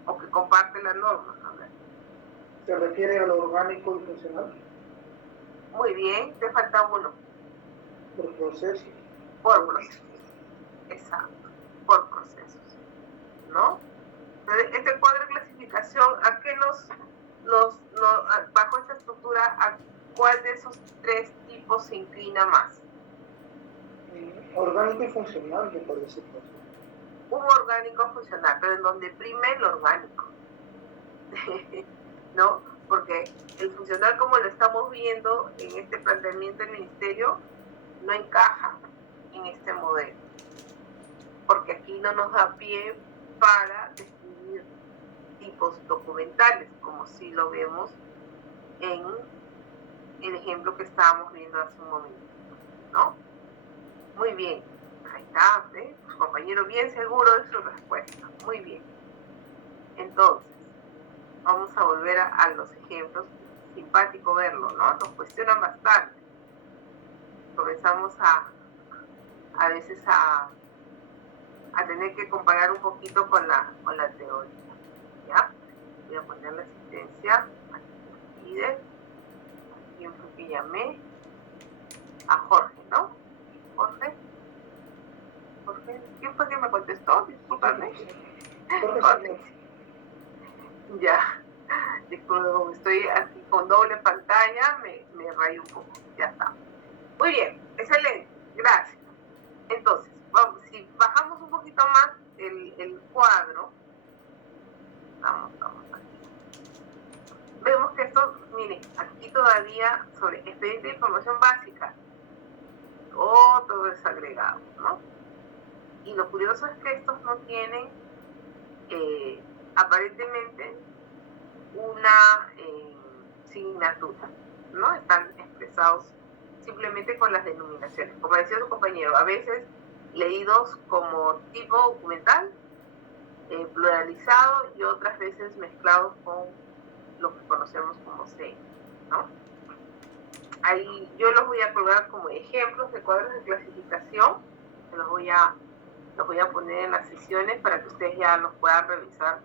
o que comparte la norma? A ver. ¿Se refiere a lo orgánico y funcional? Muy bien, te falta uno. Por proceso. Por procesos. Exacto, por procesos, ¿no? Entonces, este cuadro de clasificación, ¿a qué bajo esta estructura, a cuál de esos tres tipos se inclina más? Orgánico y funcional, me parece. Un orgánico funcional, pero en donde prime el orgánico, ¿no? Porque el funcional, como lo estamos viendo en este planteamiento del ministerio, no encaja en este modelo, porque aquí no nos da pie para definir tipos documentales, como si lo vemos en el ejemplo que estábamos viendo hace un momento, ¿no? Muy bien, ahí está, ¿eh? Su compañero bien seguro de su respuesta, muy bien. Entonces, vamos a volver a los ejemplos, simpático verlo, ¿no? Nos cuestionan bastante. Comenzamos a veces a tener que comparar un poquito con la teoría, ¿ya? Voy a poner la asistencia, aquí ¿quién fue que llamé? A Jorge, ¿no? Jorge, ¿quién fue que me contestó? Discúlpame. Jorge. Ya, disculpe, estoy aquí con doble pantalla, me rayo un poco, ya está. Muy bien, excelente, gracias. Entonces, vamos, si bajamos un poquito más el cuadro, vamos aquí. Vemos que esto, miren, aquí todavía sobre expediente de información básica, otro desagregado, ¿no? Y lo curioso es que estos no tienen aparentemente una signatura, ¿no? Están expresados simplemente con las denominaciones. Como decía su compañero, a veces leídos como tipo documental, pluralizado, y otras veces mezclados con lo que conocemos como CEN, ¿no? Ahí yo los voy a colgar como ejemplos de cuadros de clasificación, que los voy a poner en las sesiones para que ustedes ya los puedan revisar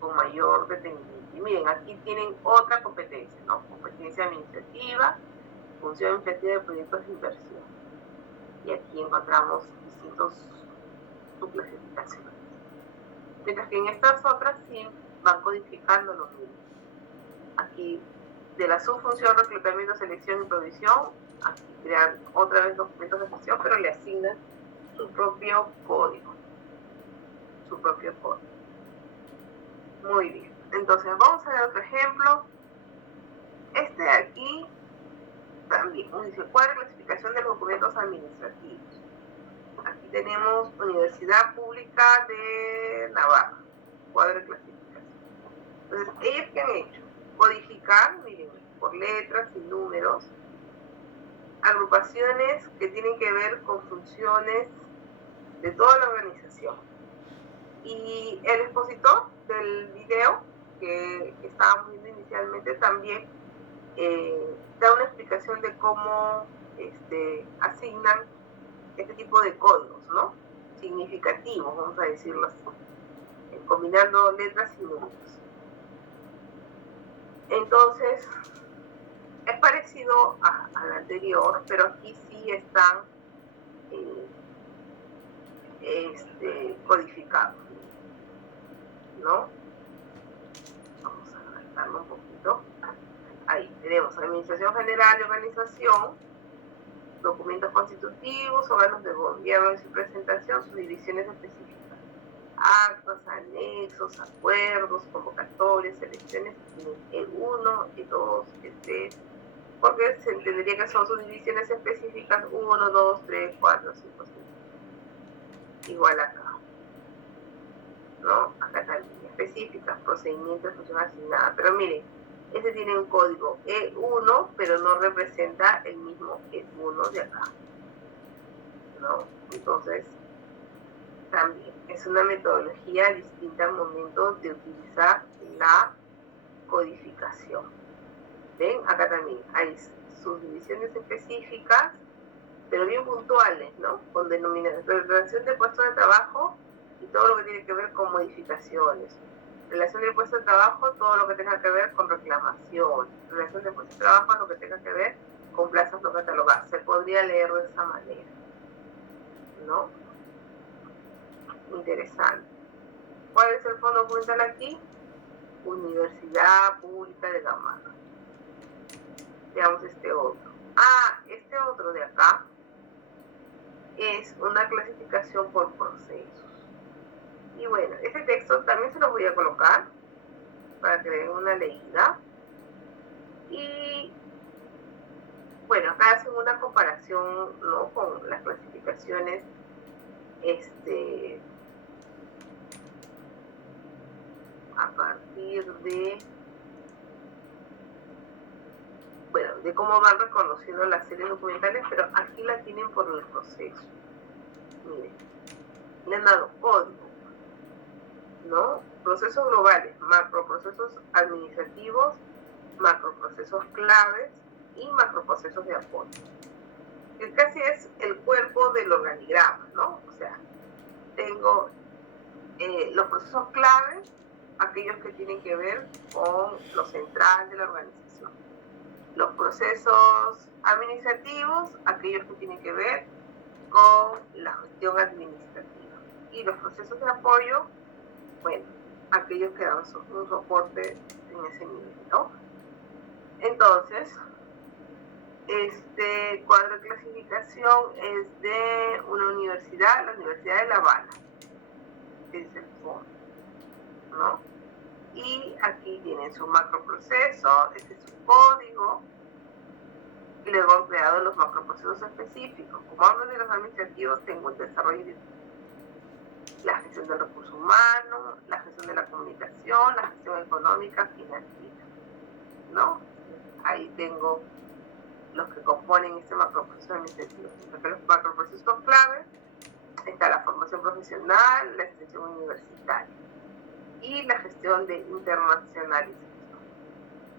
con mayor detenimiento. Y miren, aquí tienen otra competencia, ¿no? Competencia administrativa, función administrativa de proyectos de inversión. Y aquí encontramos distintos subclasificaciones. Mientras que en estas otras sí van codificando lo mismo. Aquí, de la subfunción reclutamiento, selección y provisión, aquí crean otra vez documentos de gestión, pero le asignan su propio código. Muy bien. Entonces, vamos a ver otro ejemplo. Este de aquí también dice cuadro de clasificación de los documentos administrativos. Aquí tenemos Universidad Pública de Navarra, cuadro de clasificación. Entonces, ¿ellos qué han hecho? Codificar, miren, por letras y números, agrupaciones que tienen que ver con funciones de toda la organización. Y el expositor del video que estábamos viendo inicialmente también da una explicación de cómo asignan este tipo de códigos, ¿no? Significativos, vamos a decirlo así, combinando letras y números. Entonces, es parecido al anterior, pero aquí sí están codificados, ¿no? Vamos a agrandarlo un poquito. Ahí tenemos Administración General y Organización, documentos constitutivos, órganos de gobierno y su presentación, sus divisiones específicas, actas, anexos, acuerdos, convocatorias, elecciones, E1, E2, E3, porque se entendería que son sus divisiones específicas 1, 2, 3, 4, 5, 6. igual acá, ¿no? Acá también, específicas, procedimientos de función asignada. Pero miren, este tiene un código E1, pero no representa el mismo E1 de acá, ¿no? Entonces, también es una metodología distinta al momento de utilizar la codificación. ¿Ven? Acá también hay subdivisiones específicas, pero bien puntuales, ¿no? Con denominación, relación de puesto de trabajo y todo lo que tiene que ver con modificaciones. Relación de puesto de trabajo, todo lo que tenga que ver con reclamación. Relación de puesto de trabajo, lo que tenga que ver con plazas no catalogadas. Se podría leer de esa manera, ¿no? Interesante. ¿Cuál es el fondo documental aquí? Universidad Pública de Gamarra. Veamos este otro. Este otro de acá es una clasificación por procesos. Y bueno, este texto también se lo voy a colocar para que den una leída. Y bueno, acá hacen una comparación, ¿no?, con las clasificaciones a partir de, bueno, de cómo van reconociendo las series documentales, pero aquí la tienen por el proceso. Miren, le han dado código, ¿no? Procesos globales, macroprocesos administrativos, macroprocesos claves y macroprocesos de apoyo. Que casi es el cuerpo del organigrama, ¿no? O sea, tengo los procesos claves, aquellos que tienen que ver con lo central de la organización. Los procesos administrativos, aquellos que tienen que ver con la gestión administrativa. Y los procesos de apoyo, bueno, aquellos que dan un soporte en ese nivel, ¿no? Entonces, este cuadro de clasificación es de una universidad, la Universidad de La Habana. Es el fondo, ¿no? Y aquí tienen su macroproceso, este es su código, y luego han creado los macroprocesos específicos. Como hablo de los administrativos, tengo el desarrollo de la gestión del recurso humano, la gestión de la comunicación, la gestión económica, financiera, ¿no? Ahí tengo los que componen este macroproceso administrativo. Entre los macroprocesos claves está la formación profesional, la extensión universitaria y la gestión de internacionalización.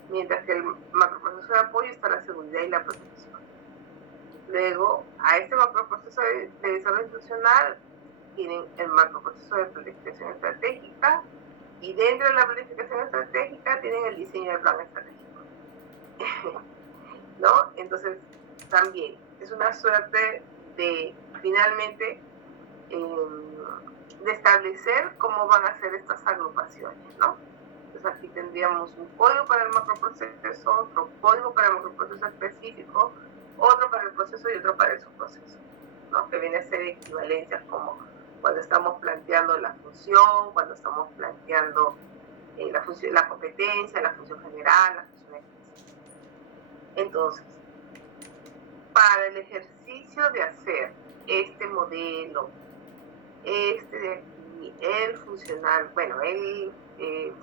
Mientras que el macroproceso de apoyo está la seguridad y la protección. Luego, a este macroproceso de desarrollo institucional tienen el macroproceso de planificación estratégica, y dentro de la planificación estratégica tienen el diseño del plan estratégico. ¿No? Entonces, también es una suerte de, finalmente, de establecer cómo van a ser estas agrupaciones, ¿no? Entonces aquí tendríamos un código para el macroproceso, otro código para el macroproceso específico, otro para el proceso y otro para el subproceso, ¿no? Que viene a ser equivalencias, como cuando estamos planteando la función, cuando estamos planteando la función, la competencia, la función general, la función específica. Entonces, para el ejercicio de hacer este modelo, este de aquí, el funcional, bueno, el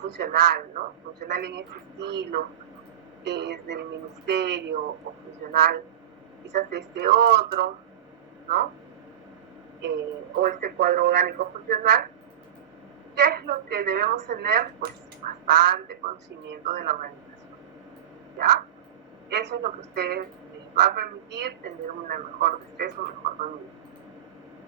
funcional, ¿no? Funcional en este estilo, que es del ministerio, o funcional quizás de este otro, ¿no? O este cuadro orgánico funcional. ¿Qué es lo que debemos tener? Pues bastante conocimiento de la organización, ¿ya? Eso es lo que a ustedes les va a permitir tener una mejor destreza, un mejor dominio.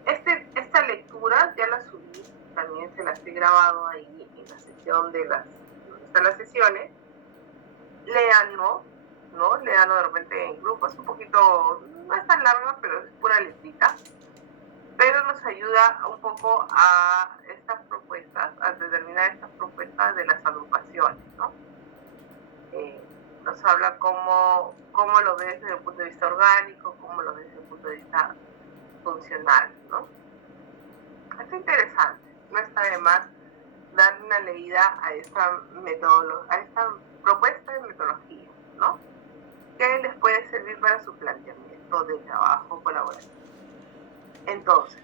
Esta lectura ya la subí, también se las he grabado ahí en la sesión de donde están las sesiones. Léanlo, ¿no? Léanlo de repente en grupos, un poquito, no es tan largo, pero es pura letrita. Pero nos ayuda un poco a estas propuestas, a determinar estas propuestas de las agrupaciones, ¿no? Nos habla cómo lo ves desde el punto de vista orgánico, cómo lo ves desde el punto de vista funcional, ¿no? Es interesante, no está de más darle una leída a esta propuesta de metodología, ¿no? Que les puede servir para su planteamiento de trabajo colaborativo. Entonces,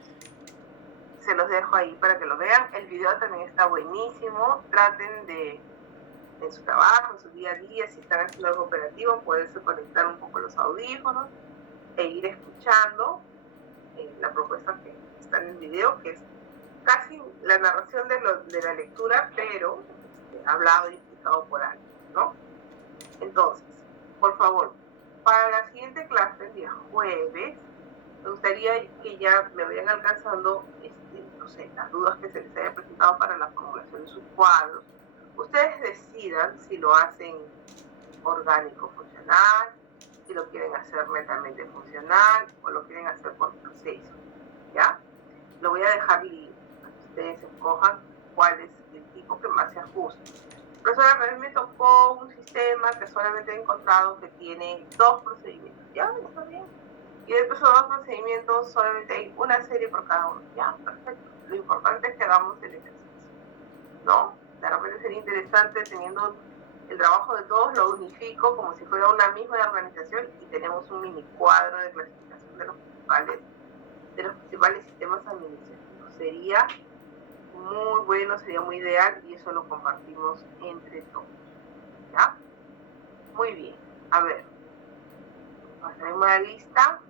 se los dejo ahí para que lo vean. El video también está buenísimo. Traten de, en su trabajo, en su día a día, si están haciendo algo operativo, poderse conectar un poco los audífonos e ir escuchando la propuesta que está en el video, que es casi la narración de la lectura, pero hablado y explicado por alguien, ¿no? Entonces, por favor, para la siguiente clase, el día jueves, me gustaría que ya me vayan alcanzando, no sé, las dudas que se les haya presentado para la formulación de sus cuadros. Ustedes decidan si lo hacen orgánico funcional, si lo quieren hacer netamente funcional o lo quieren hacer por proceso, ¿ya? Lo voy a dejar libre para que ustedes escojan cuál es el tipo que más se ajuste. Profesora, a mí me tocó un sistema que solamente he encontrado que tiene 2 procedimientos, ¿ya? ¿Está bien? Y de esos 2 procedimientos solamente hay una serie por cada uno, ¿ya? Perfecto. Lo importante es que hagamos el ejercicio, ¿no? De repente sería interesante, teniendo el trabajo de todos, lo unifico como si fuera una misma organización y tenemos un mini cuadro de clasificación de los principales sistemas administrativos. Sería muy bueno, sería muy ideal y eso lo compartimos entre todos, ¿ya? Muy bien, a ver, pasaremos a la lista.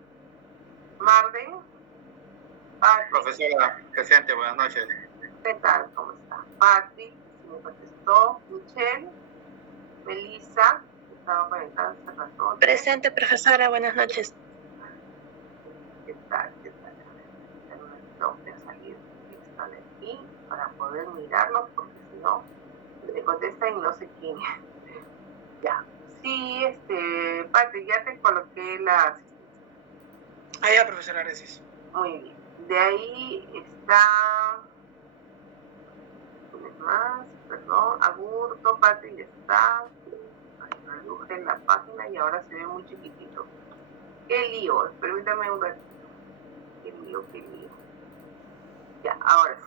Marden. Patrick. Profesora, presente, buenas noches. ¿Qué tal? ¿Cómo está? Patrick, si me contestó. Michelle. Melissa, estaba conectada hace rato. Presente, profesora, buenas noches. ¿Qué tal? ¿Qué tal? Voy a salir de aquí para poder mirarlo, porque si no, me contesta y no sé quién es. Ya. Sí, Patrick, ya te coloqué las... Ah, ya, profesora, gracias. Muy bien. De ahí está... ¿Quién más? Perdón, Agurto, Patrick ya está. Reduje la página y ahora se ve muy chiquitito. Qué lío, permítame un ratito. Qué lío. Ya, ahora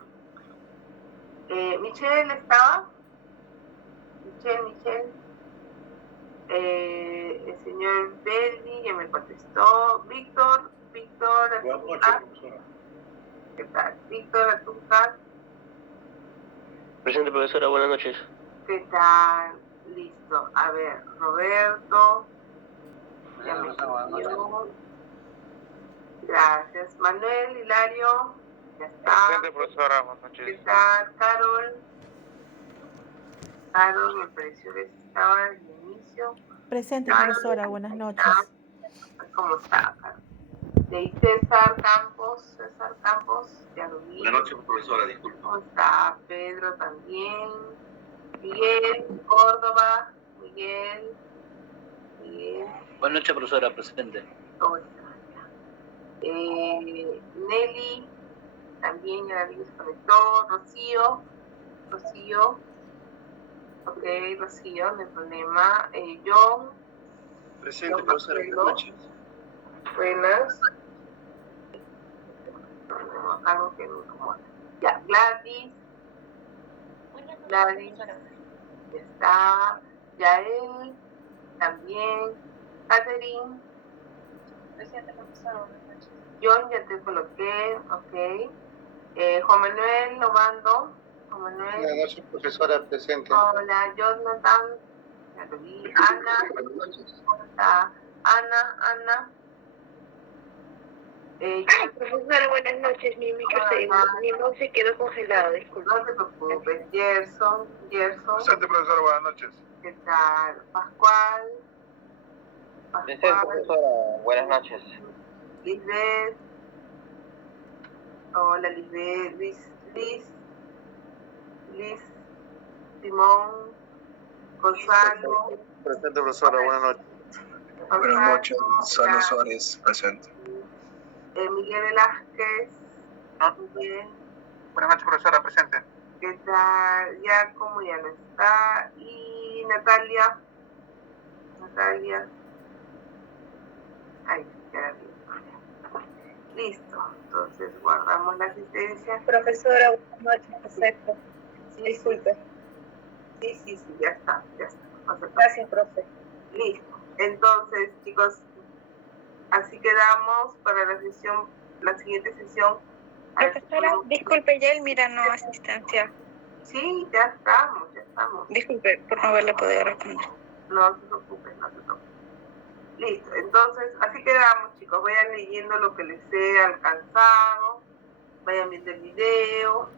sí. Michelle estaba. Michelle. El señor Belli ya me contestó. Víctor. Buenas noches, profesora. ¿Qué tal? Víctor Atuncar. Presente, profesora, buenas noches. ¿Qué tal? Listo. A ver, Roberto. Ya me escribió. Gracias. Manuel, Hilario. Ya está. Presente, profesora, buenas noches. ¿Qué tal? Carol, me pareció que estaba en el inicio. Presente, Carol, profesora, buenas noches. ¿Cómo está, Carol? De ahí César Campos, ya lo vi. Buenas noches, profesora, disculpe. ¿Cómo está? Pedro también. Miguel, Córdoba, Miguel. Buenas noches, profesora, presente. ¿Cómo está? Nelly, también ya la vi, se conectó. Rocío. Ok, Rocío, no hay problema. John. Presente, profesora, buenas noches. Buenas. Algo que me incomoda. Ya, Gladys. Ya está. Yael. También. Catherine. Presente, profesora, buenas noches. John, ya te coloqué. Ok. Juan Manuel Lobando. Buenas noches, profesora, presente. Hola, Jonathan. Ya lo vi. Ana. ¿Cómo está? Ana. Profesora, buenas noches. Mi mouse se quedó congelado, disculpe. No te preocupes. Gerson. Presente, profesora, buenas noches. ¿Qué tal? Pascual. Presente, profesora, buenas noches. Lisbeth. Hola, Lisbeth. Liz. Simón. Gonzalo. Presente, profesora, buenas noches. Buenas noches, Gonzalo Suárez, presente. Miguel Velázquez. Miguel. Buenas noches, profesora, presente. ¿Qué tal? Ya como ya no está. Y Natalia. Ay, ya vi. Listo. Entonces guardamos la asistencia. Profesora, buenas noches, perfecto. Sí, Disculpe. Sí, ya está. Gracias, profe. Listo. Entonces, chicos, así quedamos para la siguiente sesión. Profesora, disculpe, ya Elmira no asistencia. Sí, ya estamos. Disculpe por no haberle podido responder. No se preocupe. Listo, entonces, así quedamos, chicos. Vayan leyendo lo que les he alcanzado. Vayan viendo el video.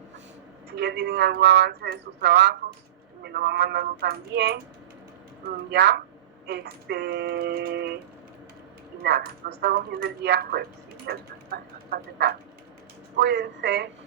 Si ya tienen algún avance de sus trabajos, me lo van mandando también. Ya. Y nada, nos estamos viendo el día jueves. ¿Sí? Hasta tarde. Cuídense.